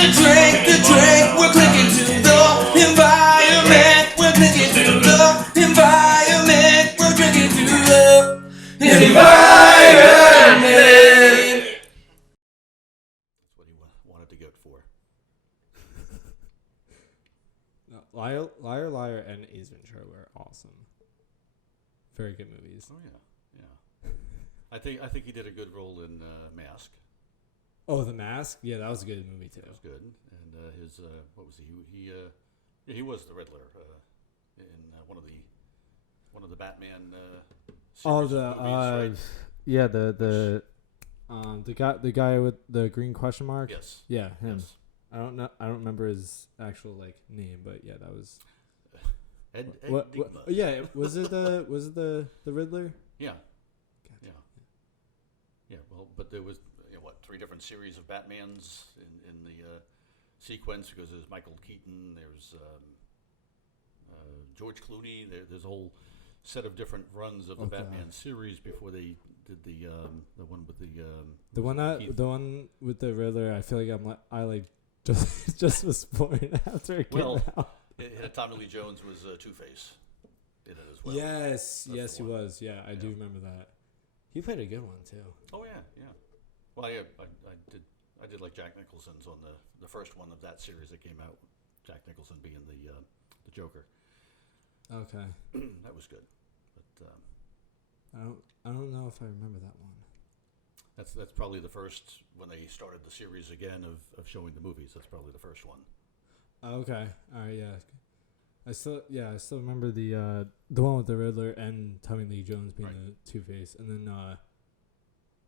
the drink. We're clicking to the environment. We're clicking to the environment. We're drinking to the environment. That's what he wanted to go for. No, Liar, Liar, and Ace Ventura were awesome. Very good movies. Oh yeah. I think he did a good role in Mask. Oh, The Mask? Yeah, that was a good movie too. That was good. And his what was he? He was the Riddler in one of the Batman. Series of movies, right? the guy with the green question mark. Yes. Yeah, him. Yes. I don't remember his actual name, but yeah, that was. Ed What? Digma. Yeah, was it the Riddler? Yeah. Gotcha. Yeah. Well, but there was 3 different series of Batmans in the sequence, because there's Michael Keaton, there's George Clooney. There's a whole set of different runs of the Batman series before they did the one with the one with the Riddler. I feel like I just was born after it came out. Tommy Lee Jones was Two-Face in it as well. Yes, That's he was. Yeah, I do remember that. He played a good one too. Oh yeah. Well, I did like Jack Nicholson's on the first one of that series that came out. Jack Nicholson being the Joker. Okay. That was good, but I don't know if I remember that one. that's probably the first when they started the series again of showing the movies. That's probably the first one. Okay. All right. Yeah. I still remember the one with the Riddler and Tommy Lee Jones being the Two-Face, and then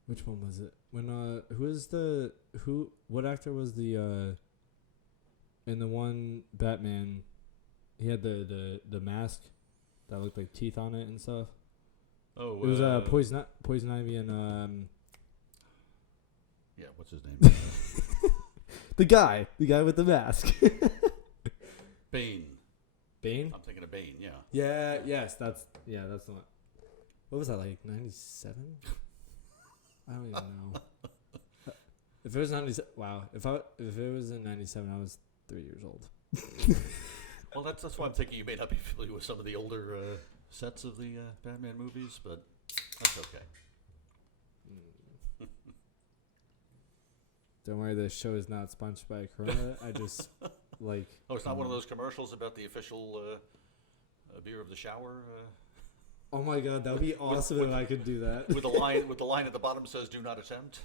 which one was it? When what actor was the in the one Batman? He had the mask that looked like teeth on it and stuff. Oh, it was Poison Ivy and yeah, what's his name? the guy with the mask. Bane. Bane? I'm thinking of Bane. Yeah. Yeah. Yes. That's the one. What was that, like 97? I don't even know. If it was 97, wow. If it was in 97, I was 3 years old. Well, that's why I'm thinking you may not be familiar with some of the older sets of the Batman movies, but that's okay. Don't worry, this show is not sponsored by Corona. I just like. Oh, it's not one of those commercials about the official beer of the shower. Oh my god, that would be awesome if I could do that. With the line at the bottom says "Do not attempt"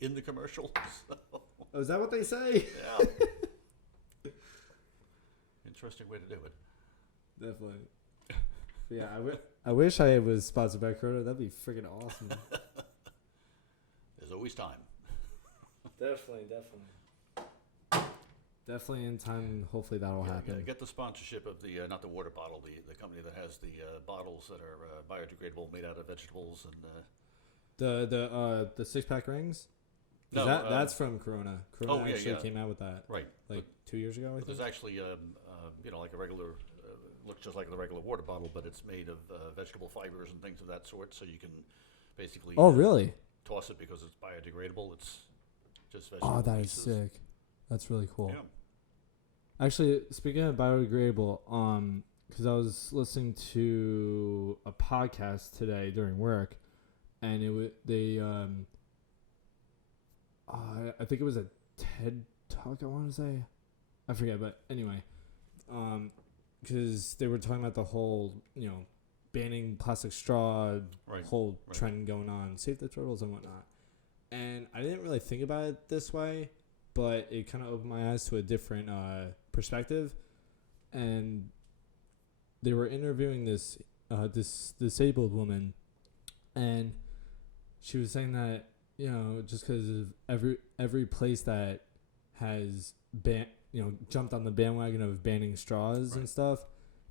in the commercial. So. Oh, is that what they say? Yeah. Interesting way to do it. Definitely. Yeah, I wish I was sponsored by Corona. That'd be freaking awesome. There's always time. Definitely in time. Hopefully that'll happen. Get the sponsorship of the not the water bottle, the company that has the bottles that are biodegradable, made out of vegetables, and the 6-pack rings. No, that's from Corona. Corona actually came out with that. Right, like 2 years ago. I think. There's actually like a regular looks just like the regular water bottle, but it's made of vegetable fibers and things of that sort, so you can basically. Oh really? Toss it because it's biodegradable. It's just vegetable. Oh, that is sick. That's really cool. Yeah. Actually, speaking of biodegradable, because I was listening to a podcast today during work, and I think it was a TED Talk. I want to say, I forget, but anyway, because they were talking about the whole, banning plastic straw whole trend going on, save the turtles and whatnot. And I didn't really think about it this way, but it kind of opened my eyes to a different perspective. And they were interviewing this disabled woman, and she was saying that just because of every place that has jumped on the bandwagon of banning straws and stuff,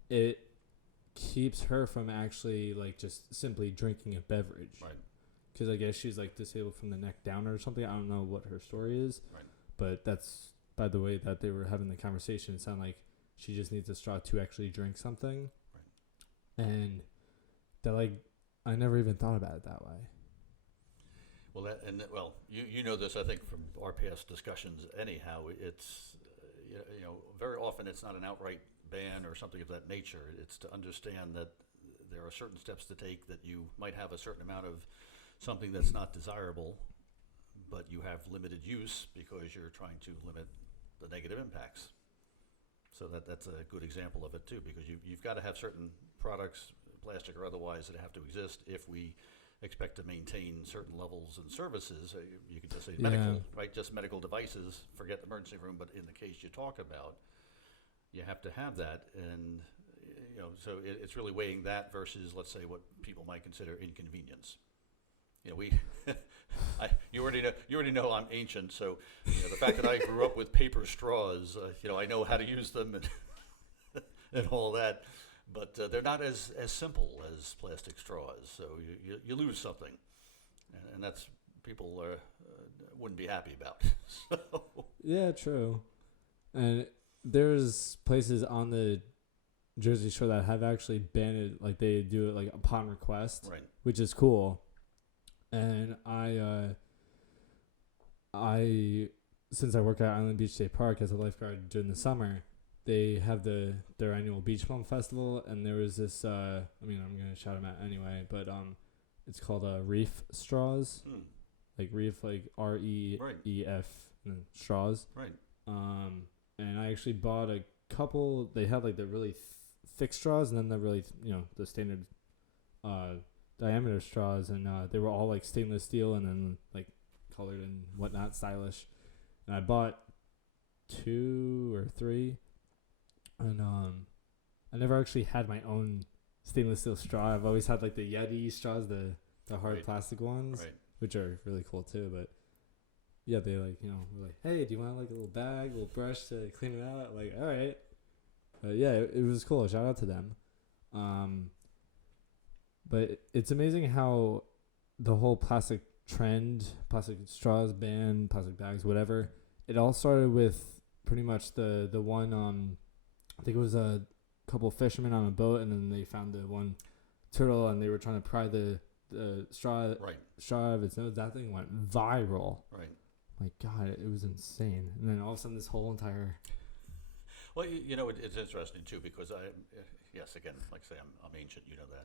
it keeps her from actually just simply drinking a beverage. Right. Because I guess she's disabled from the neck down or something. I don't know what her story is. Right. But that's, by the way that they were having the conversation, it sounded like she just needs a straw to actually drink something. Right. And that I never even thought about it that way. Well, you know this, I think, from our past discussions. Anyhow, it's very often it's not an outright ban or something of that nature. It's to understand that there are certain steps to take, that you might have a certain amount of something that's not desirable, but you have limited use because you're trying to limit the negative impacts. So that's a good example of it too, because you've got to have certain products, plastic or otherwise, that have to exist if we expect to maintain certain levels and services. You could just say medical, right? Just medical devices, forget the emergency room, but in the case you talk about, you have to have that. And, so it's really weighing that versus, let's say, what people might consider inconvenience. You already know I'm ancient, so the fact that I grew up with paper straws, I know how to use them and all that, but they're not as simple as plastic straws. So you lose something, and that's people wouldn't be happy about. So. Yeah, true. And there's places on the Jersey Shore that have actually banned it, like they do it like upon request, right? Which is cool. And I since I work at Island Beach State Park as a lifeguard during the summer, they have their annual Beach Bum Festival, and there was this. I'm gonna shout them out anyway, but it's called Reef Straws, like reef, like REEF, and straws, right? And I actually bought a couple. They had like the really thick straws, and then the really the standard diameter straws, and they were all like stainless steel and then like colored and whatnot, stylish. And I bought 2 or 3, and I never actually had my own stainless steel straw. I've always had like the Yeti straws, the hard plastic ones, which are really cool too. But yeah, they were like, hey, do you want like a little bag, a little brush to clean it out? Like, all right. But yeah, it was cool. Shout out to them. But it's amazing how the whole plastic trend, plastic straws ban, plastic bags, whatever, it all started with pretty much the one, I think it was a couple fishermen on a boat, and then they found the one turtle, and they were trying to pry the straw out of its nose. That thing went viral. Right. My God, it was insane. And then all of a sudden this whole entire... Well, it's interesting too, because again, like I say, I'm ancient, you know that.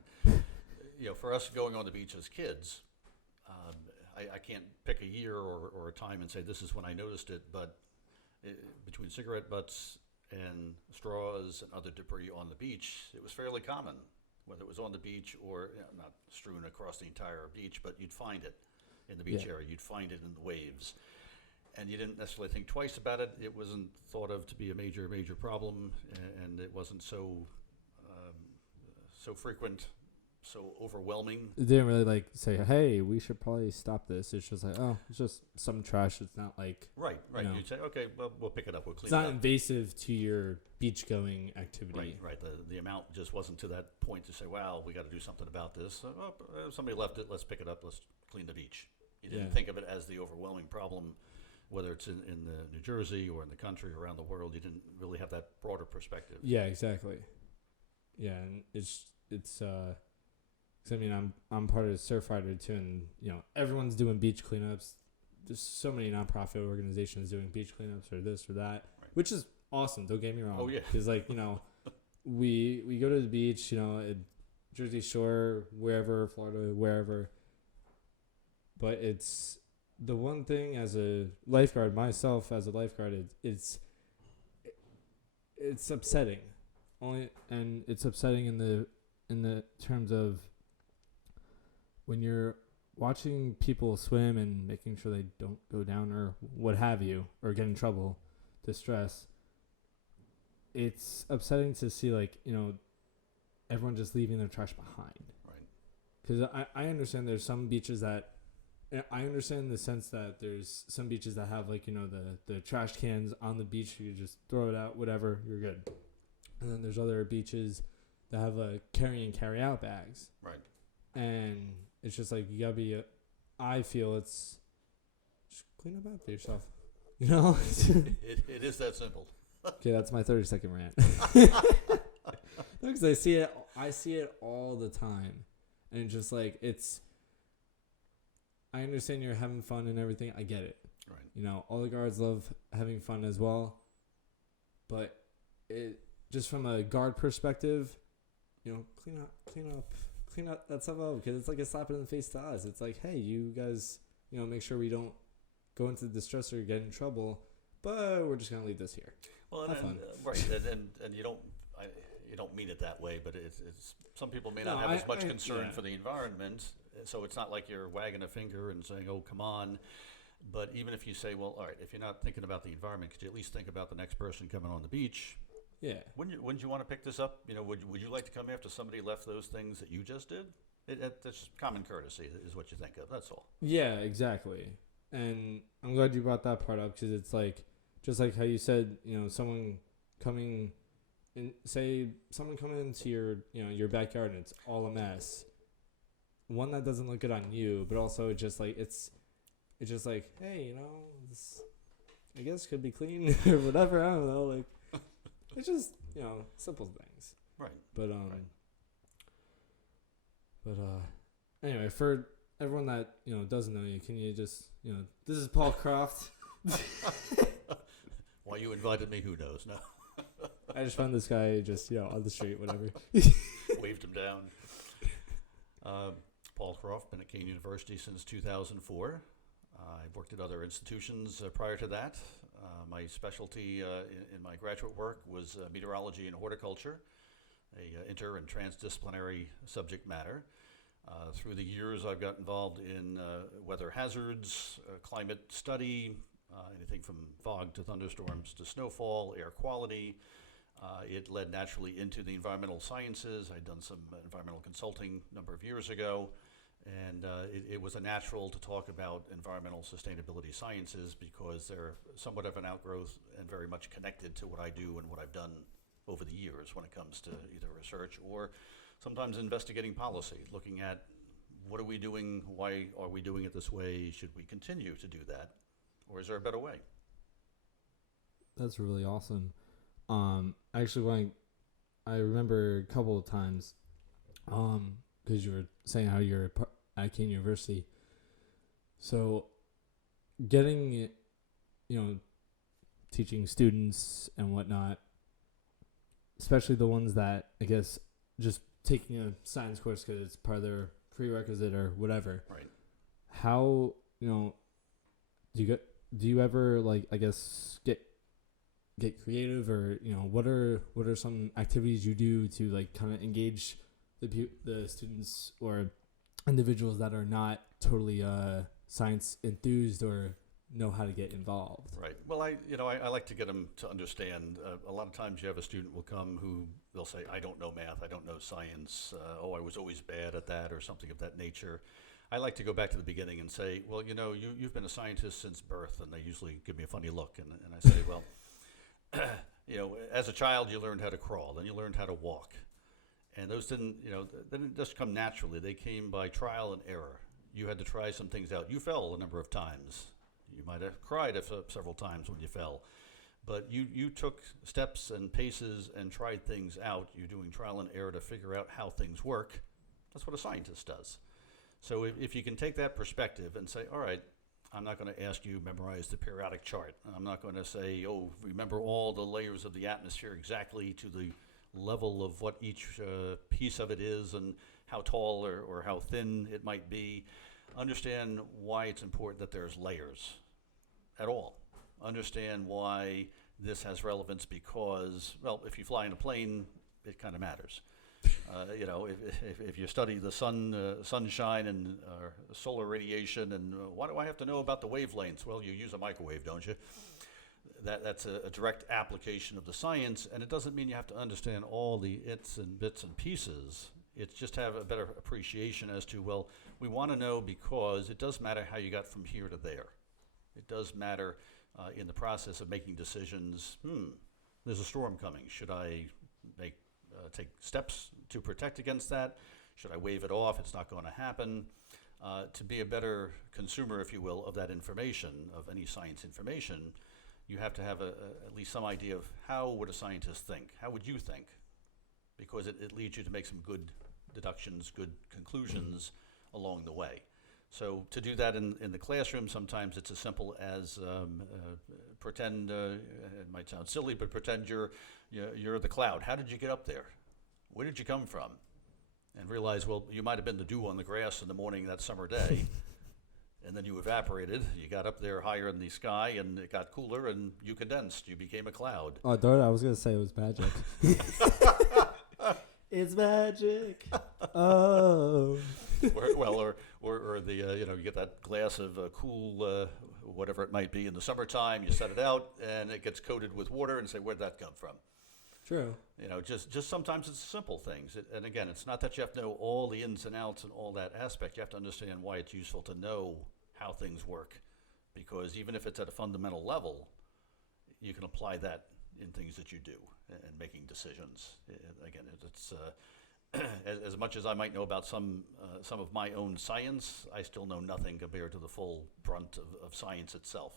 For us going on the beach as kids, I can't pick a year or a time and say this is when I noticed it, but between cigarette butts and straws and other debris on the beach, it was fairly common, whether it was on the beach or not strewn across the entire beach, but you'd find it in the beach area, you'd find it in the waves. And you didn't necessarily think twice about it. It wasn't thought of to be a major problem, and it wasn't so frequent, so overwhelming. It didn't really say, hey, we should probably stop this. It's just like, oh, it's just some trash. It's not like... Right. You'd say, okay, well, we'll pick it up, we'll clean it up. It's not invasive to your beach-going activity. Right. The amount just wasn't to that point to say, wow, we got to do something about this. Somebody left it, let's pick it up, let's clean the beach. You didn't think of it as the overwhelming problem, whether it's in the New Jersey or in the country or around the world. You didn't really have that broader perspective. Yeah, exactly. Yeah, and it's 'cause I'm part of Surfrider too, and everyone's doing beach cleanups. There's so many nonprofit organizations doing beach cleanups or this or that, which is awesome. Don't get me wrong. Oh yeah. Because we go to the beach, at Jersey Shore, wherever, Florida, wherever. But it's the one thing as a lifeguard, myself as a lifeguard, it's upsetting. And it's upsetting in the terms of when you're watching people swim and making sure they don't go down or what have you, or get in trouble, distress. It's upsetting to see everyone just leaving their trash behind. Right. Because I understand there's some beaches that... I understand in the sense that there's some beaches that have the trash cans on the beach. You just throw it out, whatever, you're good. And then there's other beaches that have carry and carry out bags. Right. And it's just you gotta be. I feel it's just clean up after yourself. It is that simple. Okay, that's my 30-second rant. Because I see it all the time, and it's just I understand you're having fun and everything. I get it. Right. You know, all the guards love having fun as well. But it just from a guard perspective, you know, clean up that stuff up, because it's like a slap in the face to us. It's like, hey, you guys, you know, make sure we don't go into distress or get in trouble, but we're just gonna leave this here. Well, Have fun. right, and you don't mean it that way, but it's some people may not have as much concern for the environment, so it's not like you're wagging a finger and saying, "Oh, come on." But even if you say, "Well, all right," if you're not thinking about the environment, could you at least think about the next person coming on the beach? Yeah. Wouldn't you want to pick this up? You know, would you like to come after somebody left those things that you just did? That's common courtesy is what you think of. That's all. Yeah, exactly. And I'm glad you brought that part up, because it's like, just like how you said, you know, someone coming into your, you know, your backyard and it's all a mess. One, that doesn't look good on you, but also just like it's just like, hey, you know, this, I guess, could be clean or whatever. I don't know, like it's just, you know, simple things. Right. But anyway, for everyone that, you know, doesn't know you, can you just, you know, this is Paul Croft. Why you invited me, who knows? No. I just found this guy just, you know, on the street, whatever. Waved him down. Paul Croft, been at Kean University since 2004. I've worked at other institutions prior to that. My specialty in my graduate work was meteorology and horticulture, a inter- and transdisciplinary subject matter. Through the years, I've got involved in weather hazards, climate study, anything from fog to thunderstorms to snowfall, air quality. It led naturally into the environmental sciences. I'd done some environmental consulting a number of years ago, and it was a natural to talk about environmental sustainability sciences because they're somewhat of an outgrowth and very much connected to what I do and what I've done over the years when it comes to either research or sometimes investigating policy, looking at what are we doing, why are we doing it this way, should we continue to do that, or is there a better way? That's really awesome. Actually, I remember a couple of times, because you were saying how you're at Kean University. So, getting, you know, teaching students and whatnot, especially the ones that, I guess, just taking a science course because it's part of their prerequisite or whatever. Right. How, you know, do you ever, like, I guess, get creative, or, you know, what are some activities you do to, like, kind of engage the students or individuals that are not totally science enthused or know how to get involved? Right. Well, I like to get them to understand. A lot of times you have a student will come who they'll say, I don't know math, I don't know science, I was always bad at that, or something of that nature. I like to go back to the beginning and say, well, you know, you've been a sentist since birth, and they usually give me a funny look, and I say, well, you know, as a child you learned how to crawl, then you learned how to walk, and those didn't just come naturally. They came by trial and error. You had to try some things out. You fell a number of times. You might have cried several times when you fell, but you took steps and paces and tried things out. You're doing trial and error to figure out how things work. That's what a scientist does. So if you can take that perspective and say, all right, I'm not going to ask you to memorize the periodic chart. I'm not going to say, oh, remember all the layers of the atmosphere exactly to the level of what each piece of it is and how tall or how thin it might be. Understand why it's important that there's layers at all. Understand why this has relevance because, well, if you fly in a plane, it kind of matters. You know, if you study the sunshine and solar radiation, and why do I have to know about the wavelengths? Well, you use a microwave, don't you? That's a direct application of the science, and it doesn't mean you have to understand all the its and bits and pieces. It's just have a better appreciation as to, well, we want to know because it does matter how you got from here to there. It does matter in the process of making decisions. There's a storm coming. Should I take steps to protect against that? Should I wave it off? It's not going to happen. To be a better consumer, if you will, of that information, of any science information, you have to have at least some idea of how would a scientist think? How would you think? Because it leads you to make some good deductions, good conclusions along the way. So to do that in the classroom, sometimes it's as simple as pretend, it might sound silly, but pretend you're the cloud. How did you get up there? Where did you come from? And realize, well, you might have been the dew on the grass in the morning that summer day, and then you evaporated. You got up there higher in the sky, and it got cooler, and you condensed. You became a cloud. Oh, darn it, I was going to say it was magic. It's magic. Oh. or the you get that glass of cool whatever it might be in the summertime. You set it out, and it gets coated with water, and say, where'd that come from? True. Just sometimes it's simple things. And again, it's not that you have to know all the ins and outs and all that aspect. You have to understand why it's useful to know how things work, because even if it's at a fundamental level, you can apply that in things that you do and making decisions. Again, it's as much as I might know about some of my own science, I still know nothing compared to the full brunt of science itself.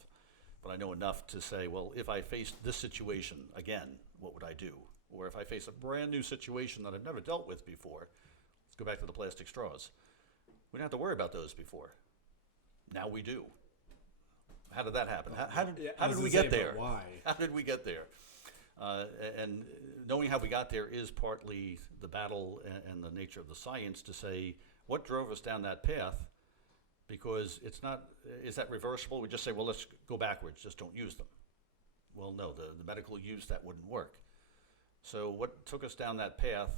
But I know enough to say, well, if I faced this situation again, what would I do? Or if I face a brand new situation that I've never dealt with before, let's go back to the plastic straws. We didn't have to worry about those before. Now we do. How did that happen? How did we get there? Why? How did we get there? And knowing how we got there is partly the battle and the nature of the science to say what drove us down that path, because it's not, is that reversible? We just say, well, let's go backwards, just don't use them. Well, no, the medical use, that wouldn't work. So what took us down that path,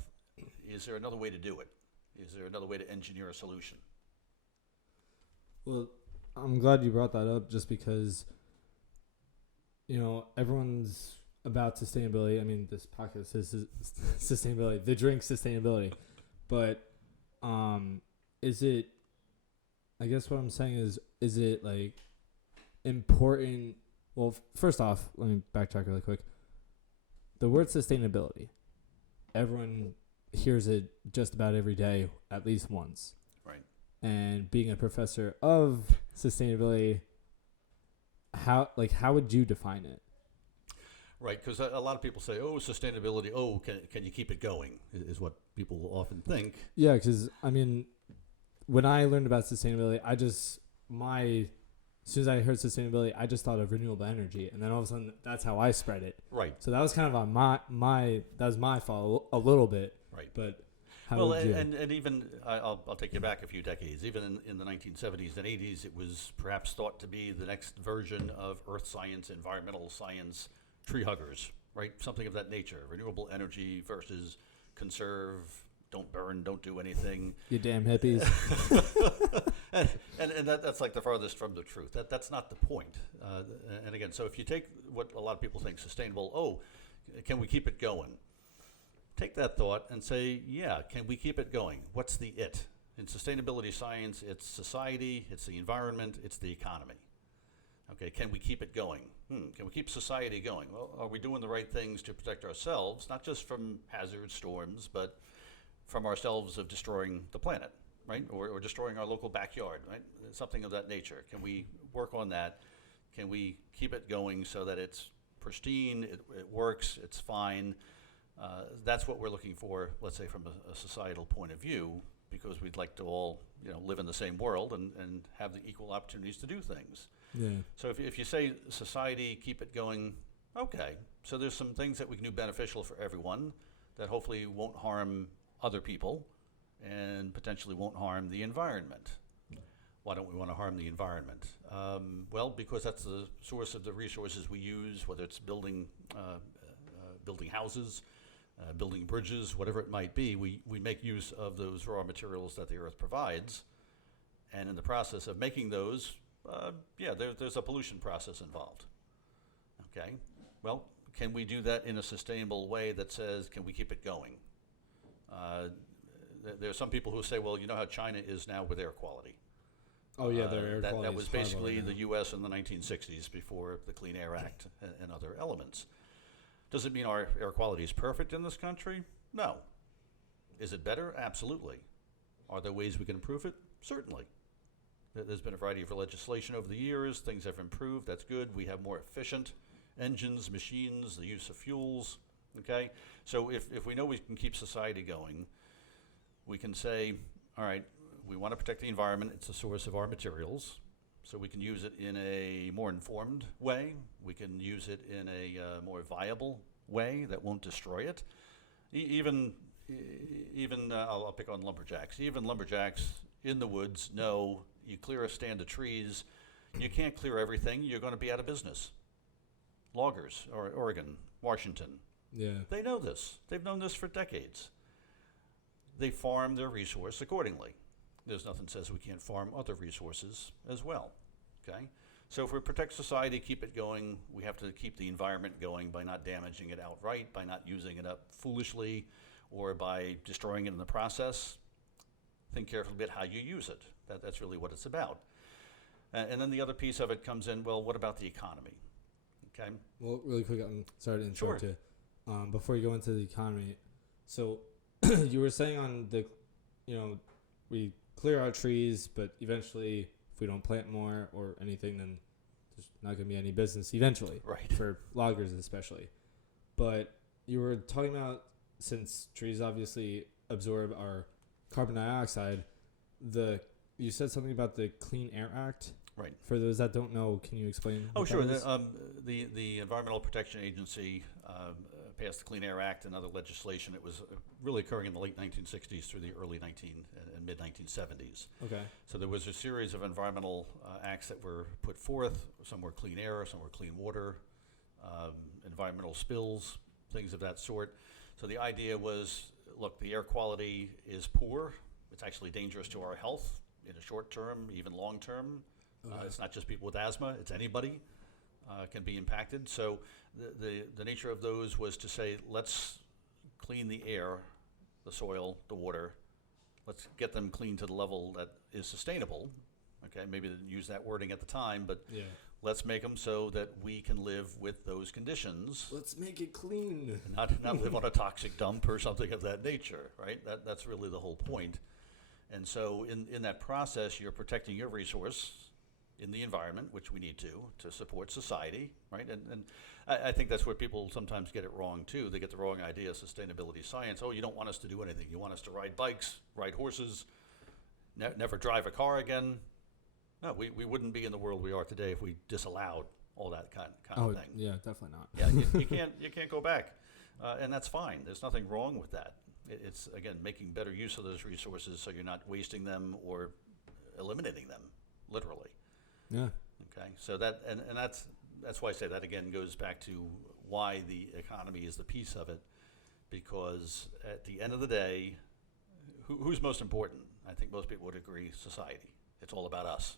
is there another way to do it? Is there another way to engineer a solution? Well, I'm glad you brought that up, just because, everyone's about sustainability. I mean, this podcast is sustainability, the drink sustainability. But is it, I guess what I'm saying is it like important? Well, first off, let me backtrack really quick. The word sustainability, everyone hears it just about every day, at least once. Right. And being a professor of sustainability, how would you define it? Right, because a lot of people say, oh, sustainability, oh, can you keep it going, is what people often think. Yeah, because, I mean, when I learned about sustainability, as soon as I heard sustainability, I just thought of renewable energy, and then all of a sudden, that's how I spread it. Right. So that was kind of on that was my fault a little bit. Right. But how would you? And even, I'll take you back a few decades, even in the 1970s and 80s, it was perhaps thought to be the next version of earth science, environmental science, tree huggers, right? Something of that nature. Renewable energy versus conserve, don't burn, don't do anything. You damn hippies. and that's like the farthest from the truth. That's not the point. And again, so if you take what a lot of people think sustainable, oh, can we keep it going? Take that thought and say, yeah, can we keep it going? What's the it? In sustainability science, it's society, it's the environment, it's the economy. Okay, can we keep it going? Can we keep society going? Well, are we doing the right things to protect ourselves, not just from hazards, storms, but from ourselves of destroying the planet, right? Or destroying our local backyard, right? Something of that nature. Can we work on that? Can we keep it going so that it's pristine, it works, it's fine? That's what we're looking for, let's say, from a societal point of view, because we'd like to all, live in the same world and have the equal opportunities to do things. Yeah. So if you say society, keep it going, okay. So there's some things that we can do beneficial for everyone that hopefully won't harm other people and potentially won't harm the environment. Why don't we want to harm the environment? Well, because that's the source of the resources we use, whether it's building houses, building bridges, whatever it might be. We make use of those raw materials that the earth provides. And in the process of making those, there's a pollution process involved. Okay, well, can we do that in a sustainable way that says, can we keep it going? There's some people who say, well, you know how China is now with air quality. Oh yeah, their air quality. That was basically the U.S. in the 1960s before the Clean Air Act and other elements. Does it mean our air quality is perfect in this country? No. Is it better? Absolutely. Are there ways we can improve it? Certainly. There's been a variety of legislation over the years. Things have improved. That's good. We have more efficient engines, machines, the use of fuels. Okay? So if we know we can keep society going, we can say, all right, we want to protect the environment. It's the source of our materials. So we can use it in a more informed way. We can use it in a more viable way that won't destroy it. Even I'll pick on lumberjacks. Even lumberjacks in the woods know you clear a stand of trees, you can't clear everything. You're going to be out of business. Loggers, or Oregon, Washington, they know this. They've known this for decades. They farm their resource accordingly. There's nothing says we can't farm other resources as well. Okay? So if we protect society, keep it going, we have to keep the environment going by not damaging it outright, by not using it up foolishly, or by destroying it in the process. Think carefully about how you use it. That's really what it's about. And then the other piece of it comes in, well, what about the economy? Okay. Well, really quick, I'm sorry to interrupt Sure. you. Before you go into the economy, so you were saying on the, we clear our trees, but eventually, if we don't plant more or anything, then there's not going to be any business eventually. Right. For loggers especially. But you were talking about, since trees obviously absorb our carbon dioxide, you said something about the Clean Air Act. Right. For those that don't know, can you explain? Oh, what sure. that is? The Environmental Protection Agency passed the Clean Air Act and other legislation. It was really occurring in the late 1960s through the early and mid 1970s. Okay. So there was a series of environmental acts that were put forth. Some were clean air, some were clean water, environmental spills, things of that sort. So the idea was, look, the air quality is poor. It's actually dangerous to our health in the short term, even long term. Okay. It's not just people with asthma, it's anybody can be impacted. So the nature of those was to say, let's clean the air, the soil, the water. Let's get them clean to the level that is sustainable. Okay, maybe they didn't use that wording at the time, but let's make them so that we can live with those conditions. Let's make it clean. Not live on a toxic dump or something of that nature, right? That's really the whole point. And so in that process, you're protecting your resource in the environment, which we need to support society, right? And I think that's where people sometimes get it wrong too. They get the wrong idea of sustainability science. Oh, you don't want us to do anything. You want us to ride bikes, ride horses, never drive a car again. No, we wouldn't be in the world we are today if we disallowed all that kind of thing. Yeah, definitely not. Yeah, you can't go back, and that's fine. There's nothing wrong with that. It's again making better use of those resources so you're not wasting them or eliminating them, literally. Yeah. Okay, so that's why I say that again goes back to why the economy is the piece of it, because at the end of the day, who's most important? I think most people would agree, society. It's all about us,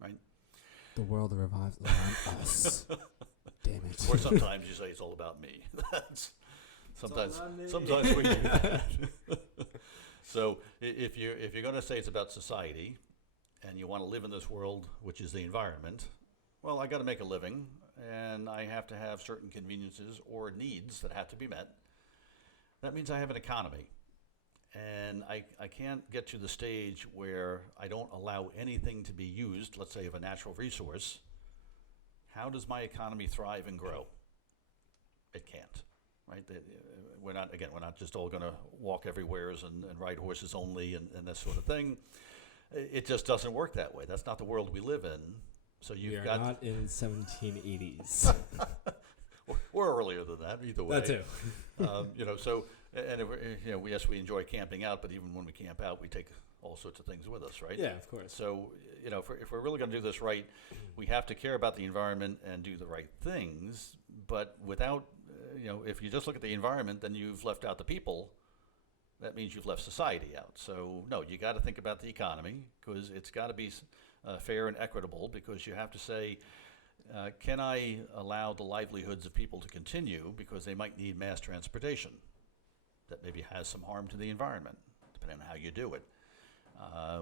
right? The world revives around us. Damn it. Or sometimes you say it's all about me. Sometimes we do that. So if you're going to say it's about society, and you want to live in this world, which is the environment, well, I got to make a living, and I have to have certain conveniences or needs that have to be met. That means I have an economy, and I can't get to the stage where I don't allow anything to be used, let's say of a natural resource. How does my economy thrive and grow? It can't, right? We're not just all going to walk everywheres and ride horses only and that sort of thing. It just doesn't work that way. That's not the world we live in. So you've got not in 1780s. or earlier than that. Either way. That too. So if we enjoy camping out, but even when we camp out, we take all sorts of things with us, right? Yeah, of course. So if we're really going to do this right, we have to care about the environment and do the right things. But without, if you just look at the environment, then you've left out the people. That means you've left society out. So no, you got to think about the economy, because it's got to be fair and equitable, because you have to say, can I allow the livelihoods of people to continue because they might need mass transportation that maybe has some harm to the environment, depending on how you do it.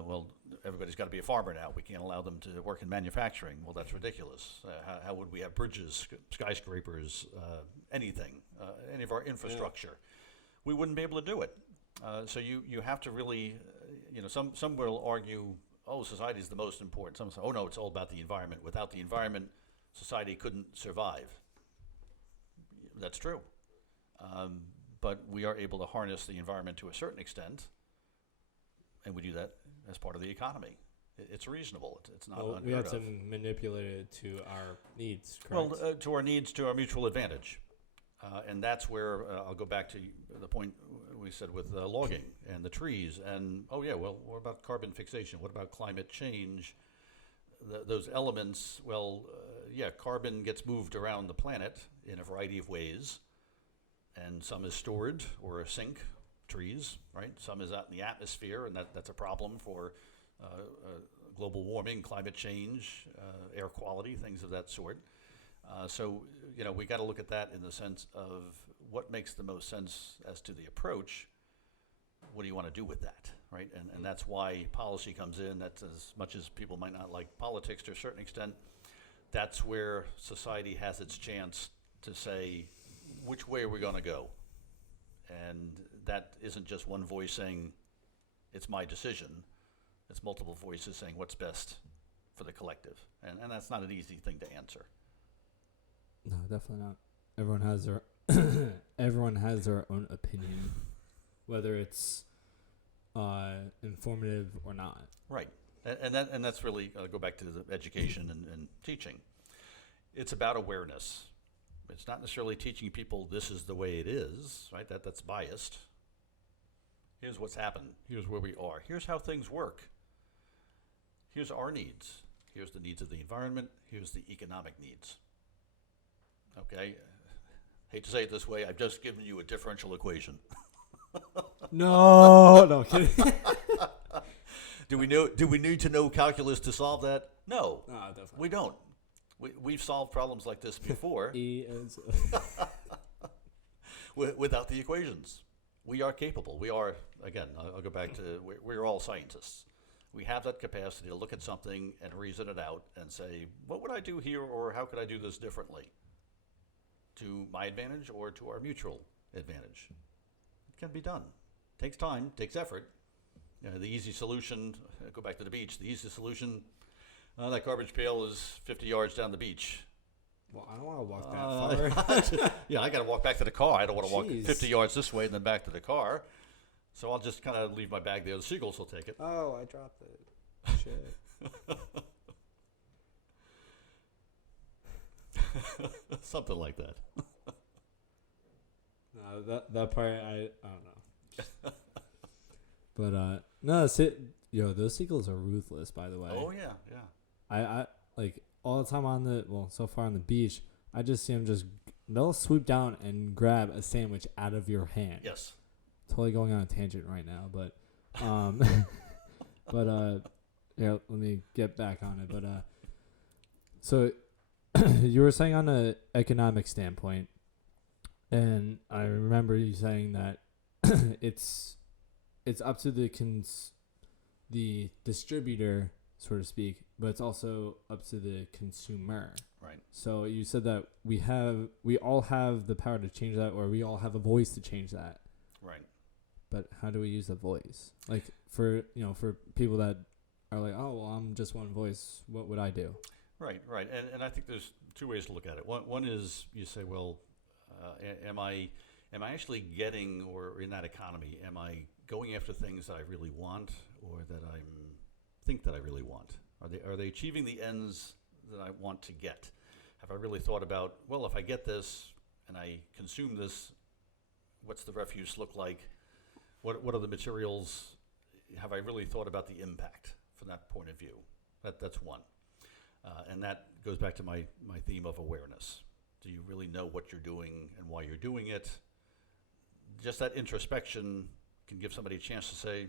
Well, everybody's got to be a farmer now. We can't allow them to work in manufacturing. Well, that's ridiculous. How would we have bridges, skyscrapers, anything, any of our infrastructure? We wouldn't be able to do it. So you have to really, some will argue, oh, society is the most important. Some say, oh no, it's all about the environment. Without the environment, society couldn't survive. That's true. But we are able to harness the environment to a certain extent, and we do that as part of the economy. It's reasonable. It's not Well, unheard we have of. to manipulate it to our needs, correct? Well, to our needs, to our mutual advantage. And that's where I'll go back to the point we said with logging and the trees. And, oh, yeah, well, what about carbon fixation? What about climate change? Those elements, well, yeah, carbon gets moved around the planet in a variety of ways. And some is stored or sink, trees, right? Some is out in the atmosphere, and that's a problem for global warming, climate change, air quality, things of that sort. So, we got to look at that in the sense of what makes the most sense as to the approach. What do you want to do with that, right? And that's why policy comes in. That's, as much as people might not like politics to a certain extent, that's where society has its chance to say, which way are we going to go? And that isn't just one voice saying, it's my decision. It's multiple voices saying what's best for the collective. And that's not an easy thing to answer. No, definitely not. Everyone has their everyone has their own opinion, whether it's informative or not. Right, and that's really go back to the education and teaching. It's about awareness. It's not necessarily teaching people this is the way it is, right? That's biased. Here's what's happened. Here's where we are. Here's how things work. Here's our needs. Here's the needs of the environment. Here's the economic needs. Okay? Hate to say it this way, I've just given you a differential equation. No, kidding. Do we need to know calculus to solve that? No. No, definitely. We don't. We've solved problems like this before E is without the equations. We are capable. We are, again, I'll go back to, we're all scientists. We have that capacity to look at something and reason it out and say, what would I do here, or how could I do this differently to my advantage or to our mutual advantage? It can be done. Takes time, takes effort. The easy solution, go back to the beach, the easy solution, that garbage pail is 50 yards down the beach. Well, I don't want to walk that far. Yeah, I got to walk back to the car. I don't want to walk Jeez. 50 yards this way and then back to the car. So I'll just kind of leave my bag there. The Seagulls will take it. Oh, I dropped it. Shit. Something like that. No, that part I don't know. But no, those seagulls are ruthless. By the way. Oh yeah, yeah. I like all the time so far on the beach. I just see them they'll swoop down and grab a sandwich out of your hand. Yes. Totally going on a tangent right now, but yeah, let me get back on it. But so you were saying on an economic standpoint, and I remember you saying that it's up to the distributor, so to speak, but it's also up to the consumer. Right. So you said that we all have the power to change that, or we all have a voice to change that. Right. But how do we use the voice? Like for people that are like, oh, well, I'm just one voice. What would I do? Right. And I think there's two ways to look at it. One is you say, well, am I actually getting, or in that economy, am I going after things that I really want, or that I think that I really want? Are they achieving the ends that I want to get? Have I really thought about, well, if I get this and I consume this, what's the refuse look like? What are the materials? Have I really thought about the impact from that point of view? That's one. And that goes back to my theme of awareness. Do you really know what you're doing and why you're doing it? Just that introspection can give somebody a chance to say,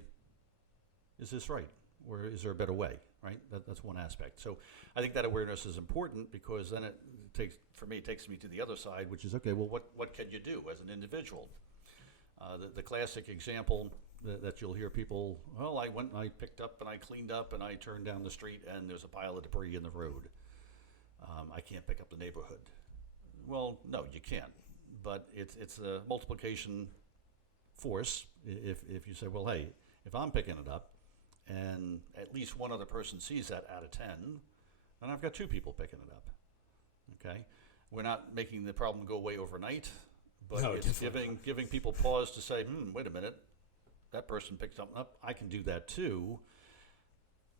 is this right? Or is there a better way, right? That's one aspect. So I think that awareness is important, because then it takes me to the other side, which is, okay, well, what can you do as an individual? The classic example that you'll hear people, well, I went and I picked up and I cleaned up and I turned down the street and there's a pile of debris in the road. I can't pick up the neighborhood. Well, no, you can't. But it's a multiplication force. If you say, well, hey, if I'm picking it up and at least one other person sees that out of 10, then I've got two people picking it up. Okay? We're not making the problem go away overnight, but No, it's definitely giving people pause to say, wait a minute, that person picked something up, I can do that too.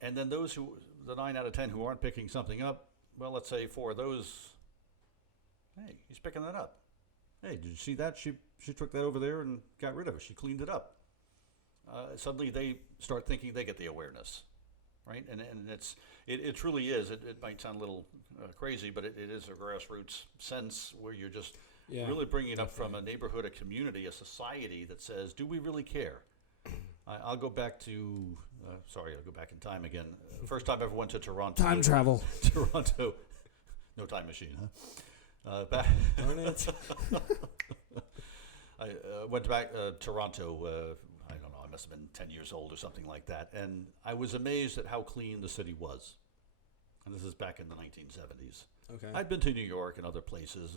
And then the 9 out of 10 who aren't picking something up, well, let's say 4 of those, hey, he's picking that up. Hey, did you see that? She took that over there and got rid of it. She cleaned it up. Suddenly they start thinking they get the awareness, right? And it truly is. It might sound a little crazy, but it is a grassroots sense where you're just really bringing it up from a neighborhood, a community, a society that says, do we really care? I'll go back to, I'll go back in time again. First time I ever went to Toronto. Time travel. Toronto. No time machine, huh? Darn it. I went back to Toronto, I don't know, I must have been 10 years old or something like that. And I was amazed at how clean the city was. And this is back in the 1970s. Okay. I'd been to New York and other places,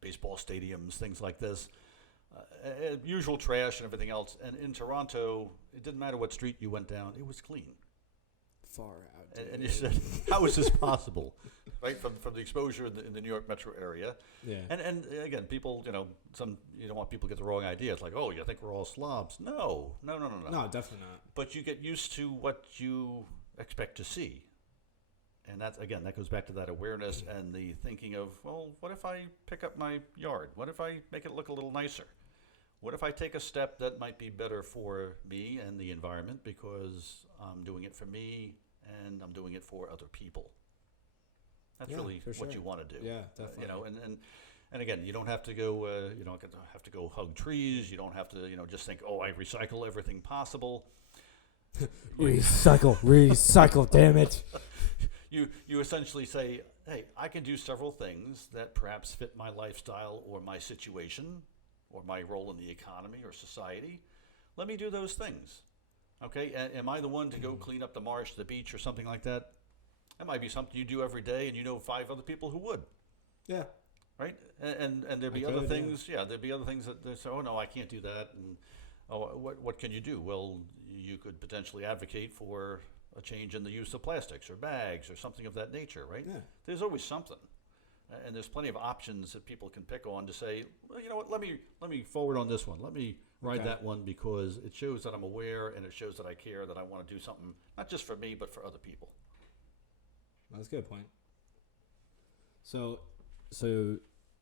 baseball stadiums, things like this. Usual trash and everything else. And in Toronto, it didn't matter what street you went down, it was clean. Far out. And you said, how is this possible? Right, from the exposure in the New York metro area. Yeah. And again, people, you don't want people to get the wrong idea. It's like, oh, you think we're all slobs. No. No, definitely not. But you get used to what you expect to see. And that goes back to that awareness and the thinking of, well, what if I pick up my yard? What if I make it look a little nicer? What if I take a step that might be better for me and the environment because I'm doing it for me and I'm doing it for other people? That's really what you want to do. Yeah, definitely. And again, you don't have to go. You don't have to go hug trees. You don't have to, just think, oh, I recycle everything possible. recycle, damn it. You essentially say, hey, I can do several things that perhaps fit my lifestyle or my situation or my role in the economy or society. Let me do those things. Okay, am I the one to go clean up the marsh, the beach, or something like that? That might be something you do every day, and 5 other people who would. Yeah. Right? And there'd be other things. Yeah, there'd be other things that they say, oh no, I can't do that. And what can you do? Well, you could potentially advocate for a change in the use of plastics or bags or something of that nature, right? Yeah. There's always something. And there's plenty of options that people can pick on to say, well, you know what, let me forward on this one. Let me ride that one because it shows that I'm aware and it shows that I care, that I want to do something, not just for me, but for other people. That's a good point. So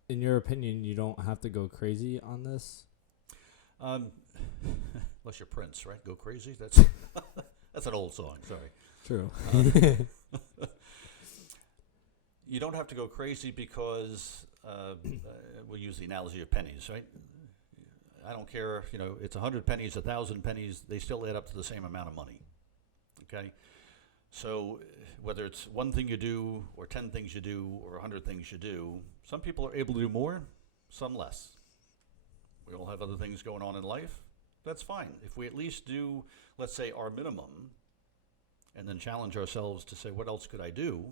in your opinion, you don't have to go crazy on this? Unless you're Prince, right? Go crazy? That's that's an old song, sorry. True. You don't have to go crazy because we'll use the analogy of pennies, right? I don't care, it's 100 pennies, 1,000 pennies, they still add up to the same amount of money, okay? So whether it's one thing you do or 10 things you do or 100 things you do, some people are able to do more, some less. We all have other things going on in life. That's fine. If we at least do, let's say, our minimum and then challenge ourselves to say, what else could I do?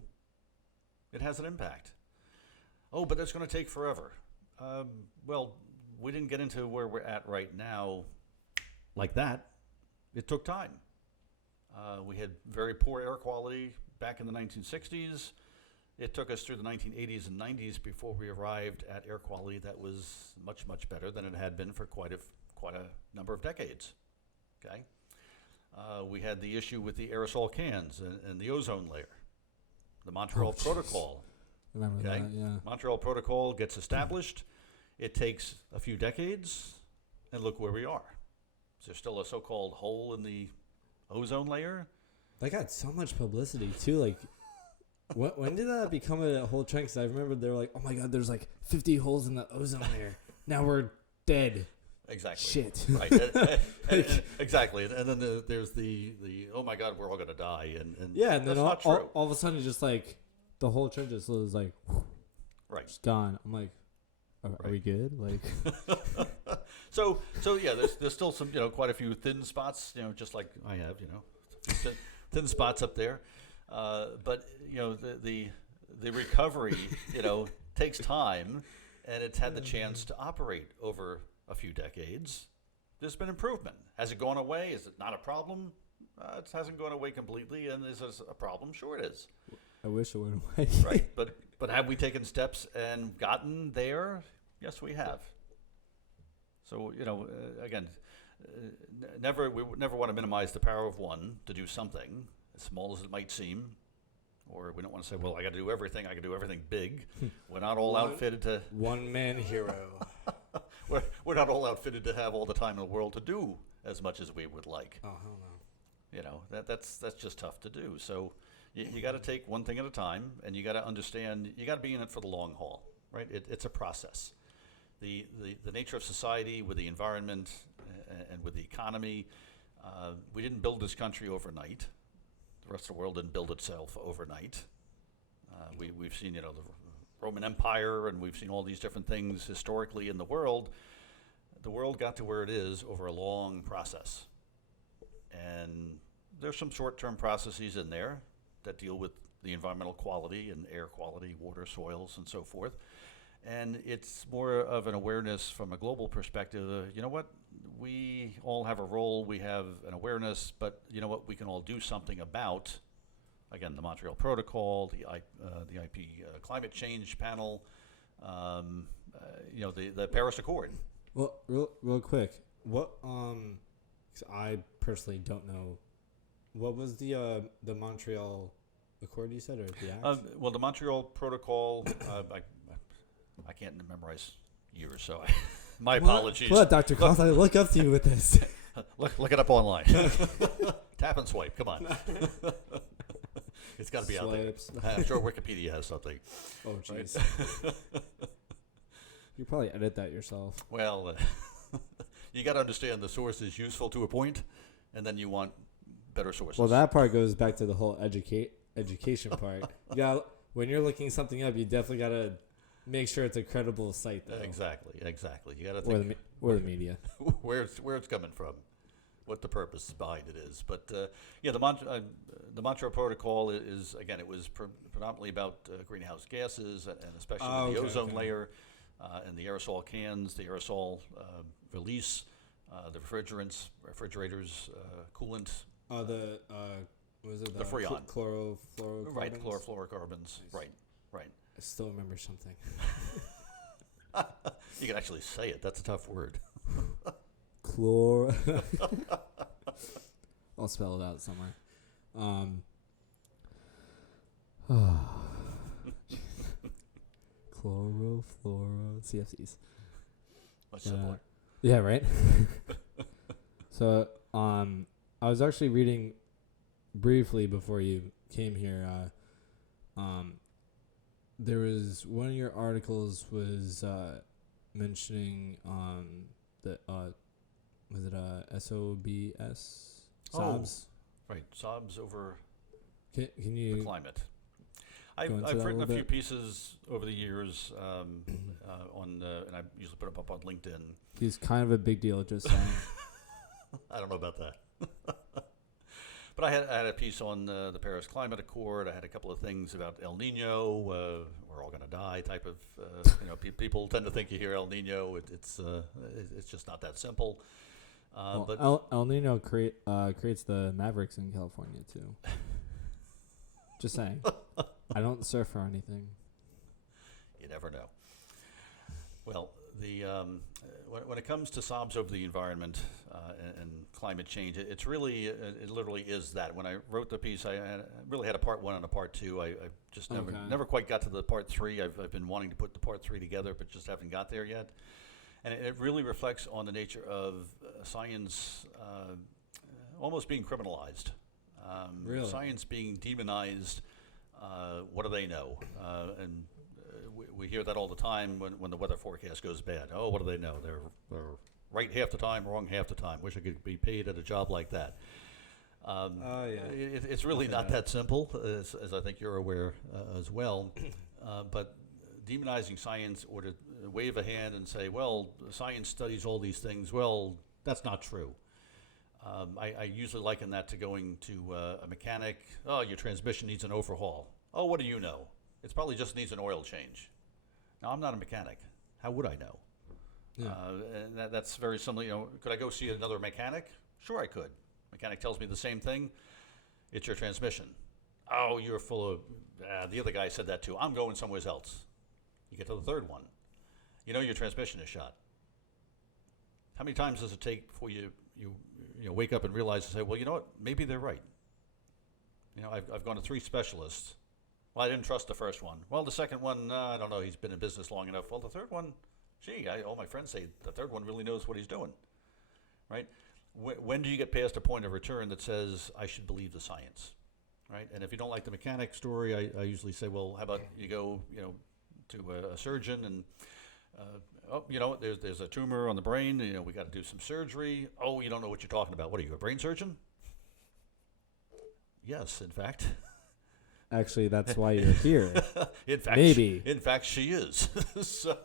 It has an impact. Oh, but that's going to take forever. Well, we didn't get into where we're at right now like that. It took time. We had very poor air quality back in the 1960s. It took us through the 1980s and 90s before we arrived at air quality that was much, much better than it had been for quite a number of decades. Okay, we had the issue with the aerosol cans and the ozone layer, the Montreal Protocol. Remember that? Yeah. Montreal Protocol gets established. It takes a few decades, and look where we are. Is there still a so-called hole in the ozone layer? That got so much publicity too. Like, when did that become a whole trend? Because I remember they were like, "Oh my God, there's like 50 holes in the ozone layer. Now we're dead." Exactly. Shit. Right. Exactly. And then there's the oh my God, we're all gonna die. And yeah, and then that's all of a sudden, just like the whole trend just was like, right, it's gone. I'm like, are we good? Like, so yeah, there's still some quite a few thin spots, just like I have, thin spots up there, but the recovery takes time, and it's had the chance to operate over a few decades. There's been improvement. Has it gone away? Is it not a problem? It hasn't gone away completely. And is this a problem? Sure it is. I wish it went away. Right. But have we taken steps and gotten there? Yes, we have. So, again, we never want to minimize the power of one to do something. as small as it might seem, or we don't want to say, well, I got to do everything. I got to do everything big. We're not all outfitted to. One-man hero. we're not all outfitted to have all the time in the world to do as much as we would like. Oh, hell no. You know, that's just tough to do. So you got to take one thing at a time, and you got to understand, you got to be in it for the long haul, right? It's a process. The nature of society with the environment and with the economy, we didn't build this country overnight. The rest of the world didn't build itself overnight. We've seen, the Roman Empire, and we've seen all these different things historically in the world. The world got to where it is over a long process. And there's some short-term processes in there that deal with the environmental quality and air quality, water, soils, and so forth. And it's more of an awareness from a global perspective. You know what? We all have a role. We have an awareness, but you know what? We can all do something about, again, the Montreal Protocol, the IP Climate Change Panel, the Paris Accord. Well, real quick, what 'cause I personally don't know, what was the Montreal Accord you said, or the act? Well, the Montreal Protocol, I can't memorize years, so my apologies. What, Dr. Croft? I look up to you with this. Look it up online. Tap and swipe. Come on. It's got to be Swipes. out there. I'm sure Wikipedia has something. Oh, jeez. You probably edit that yourself. Well, you got to understand the source is useful to a point, and then you want better sources. Well, that part goes back to the whole education part. Yeah, when you're looking something up, you definitely got to make sure it's a credible site, though. Exactly. You got to think or the media. where it's coming from, what the purpose behind it is. But the Montreal Protocol is, again, it was predominantly about greenhouse gases and especially the ozone layer and the aerosol cans, the aerosol release, the refrigerators, coolant. The was it the Freon? Chlorofluorocarbons. Right, chlorofluorocarbons. Right. I still remember something. You can actually say it. That's a tough word. I'll spell it out somewhere. Chlorofluoro CFCs. Much simpler. Yeah, right. So, I was actually reading briefly before you came here. There was one of your articles was mentioning the was it SOBS? SOBS? Right, SOBS over Can you the climate. I've written a few pieces over the years on, and I usually put them up on LinkedIn. He's kind of a big deal, just saying. I don't know about that. But I had a piece on the Paris Climate Accord. I had a couple of things about El Nino. We're all going to die. Type of people tend to think you hear El Nino. It's just not that simple. But El Nino creates the Mavericks in California too. Just saying. I don't surf or anything. You never know. Well, the when it comes to SOBs over the environment and climate change, it literally is that. When I wrote the piece, I really had a part 1 and a part 2. I just never quite got to the part 3. I've been wanting to put the part 3 together, but just haven't got there yet. And it really reflects on the nature of science almost being criminalized. Really? Science being demonized. What do they know? And we hear that all the time when the weather forecast goes bad. Oh, what do they know? They're right half the time, wrong half the time. Wish I could be paid at a job like that. It's really not that simple, as I think you're aware as well. But demonizing science or to wave a hand and say, well, science studies all these things, well, that's not true. I usually liken that to going to a mechanic. Oh, your transmission needs an overhaul. Oh, what do you know? It probably just needs an oil change. Now, I'm not a mechanic. How would I know? Yeah. And that's very similar. Could I go see another mechanic? Sure, I could. Mechanic tells me the same thing. It's your transmission. Oh, you're full of. The other guy said that too. I'm going somewhere else. You get to the third one. Your transmission is shot. How many times does it take before you wake up and realize and say, well, you know what? Maybe they're right. I've gone to 3 specialists. Well, I didn't trust the first one. Well, the second one, I don't know. He's been in business long enough. Well, the third one, all my friends say the third one really knows what he's doing, right? When do you get past a point of return that says, I should believe the science, right? And if you don't like the mechanic story, I usually say, well, how about you go, to a surgeon and, there's a tumor on the brain. We got to do some surgery. Oh, you don't know what you're talking about. What are you, a brain surgeon? Yes, in fact. Actually, that's why you're here. In fact, maybe. In fact, she is. So,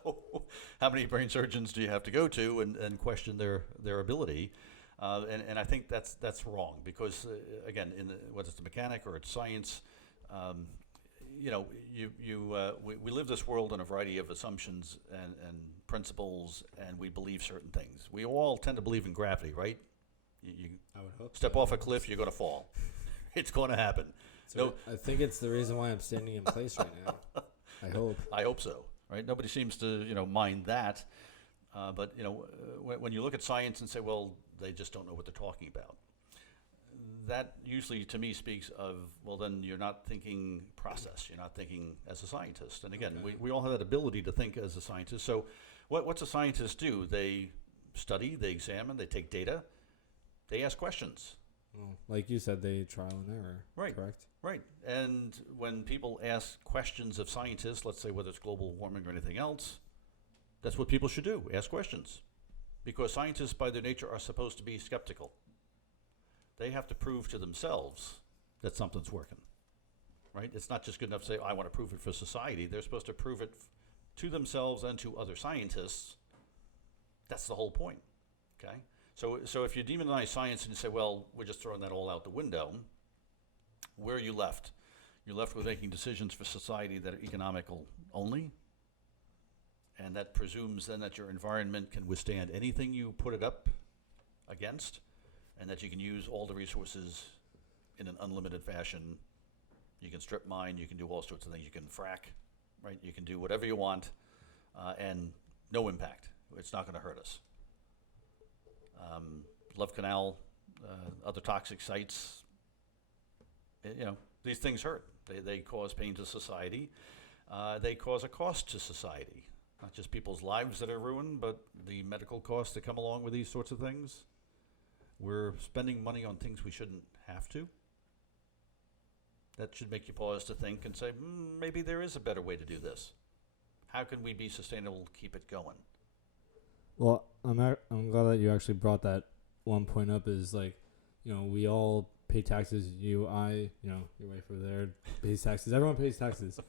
how many brain surgeons do you have to go to and question their ability? And I think that's wrong because again, whether it's the mechanic or it's science, we live this world on a variety of assumptions and principles, and we believe certain things. We all tend to believe in gravity, right? You I would hope step so. off a cliff, you're going to fall. It's going to happen. So I think it's the reason why I'm standing in place right now. I hope so. Right? Nobody seems to mind that. But when you look at science and say, well, they just don't know what they're talking about, that usually to me speaks of, well, then you're not thinking process. You're not thinking as a scientist. And again, we all have that ability to think as a scientist. So what's a scientist do? They study, they examine, they take data, they ask questions. Well, like you said, they trial and error. Right. Correct? Right. And when people ask questions of scientists, let's say whether it's global warming or anything else, that's what people should do, ask questions. Because scientists, by their nature, are supposed to be skeptical. They have to prove to themselves that something's working. Right? It's not just good enough to say, I want to prove it for society. They're supposed to prove it to themselves and to other scientists. That's the whole point. Okay? So if you demonize science and you say, well, we're just throwing that all out the window, where are you left? You're left with making decisions for society that are economical only, and that presumes then that your environment can withstand anything you put it up against, and that you can use all the resources in an unlimited fashion. You can strip mine, you can do all sorts of things, you can frack, right? You can do whatever you want, and no impact. It's not going to hurt us. Love Canal, other toxic sites, these things hurt. They cause pain to society. They cause a cost to society. Not just people's lives that are ruined, but the medical costs that come along with these sorts of things. We're spending money on things we shouldn't have to. That should make you pause to think and say, maybe there is a better way to do this. How can we be sustainable, keep it going? Well, I'm glad that you actually brought that one point up. Is like, we all pay taxes. You, I, your wife over there pays taxes. Everyone pays taxes.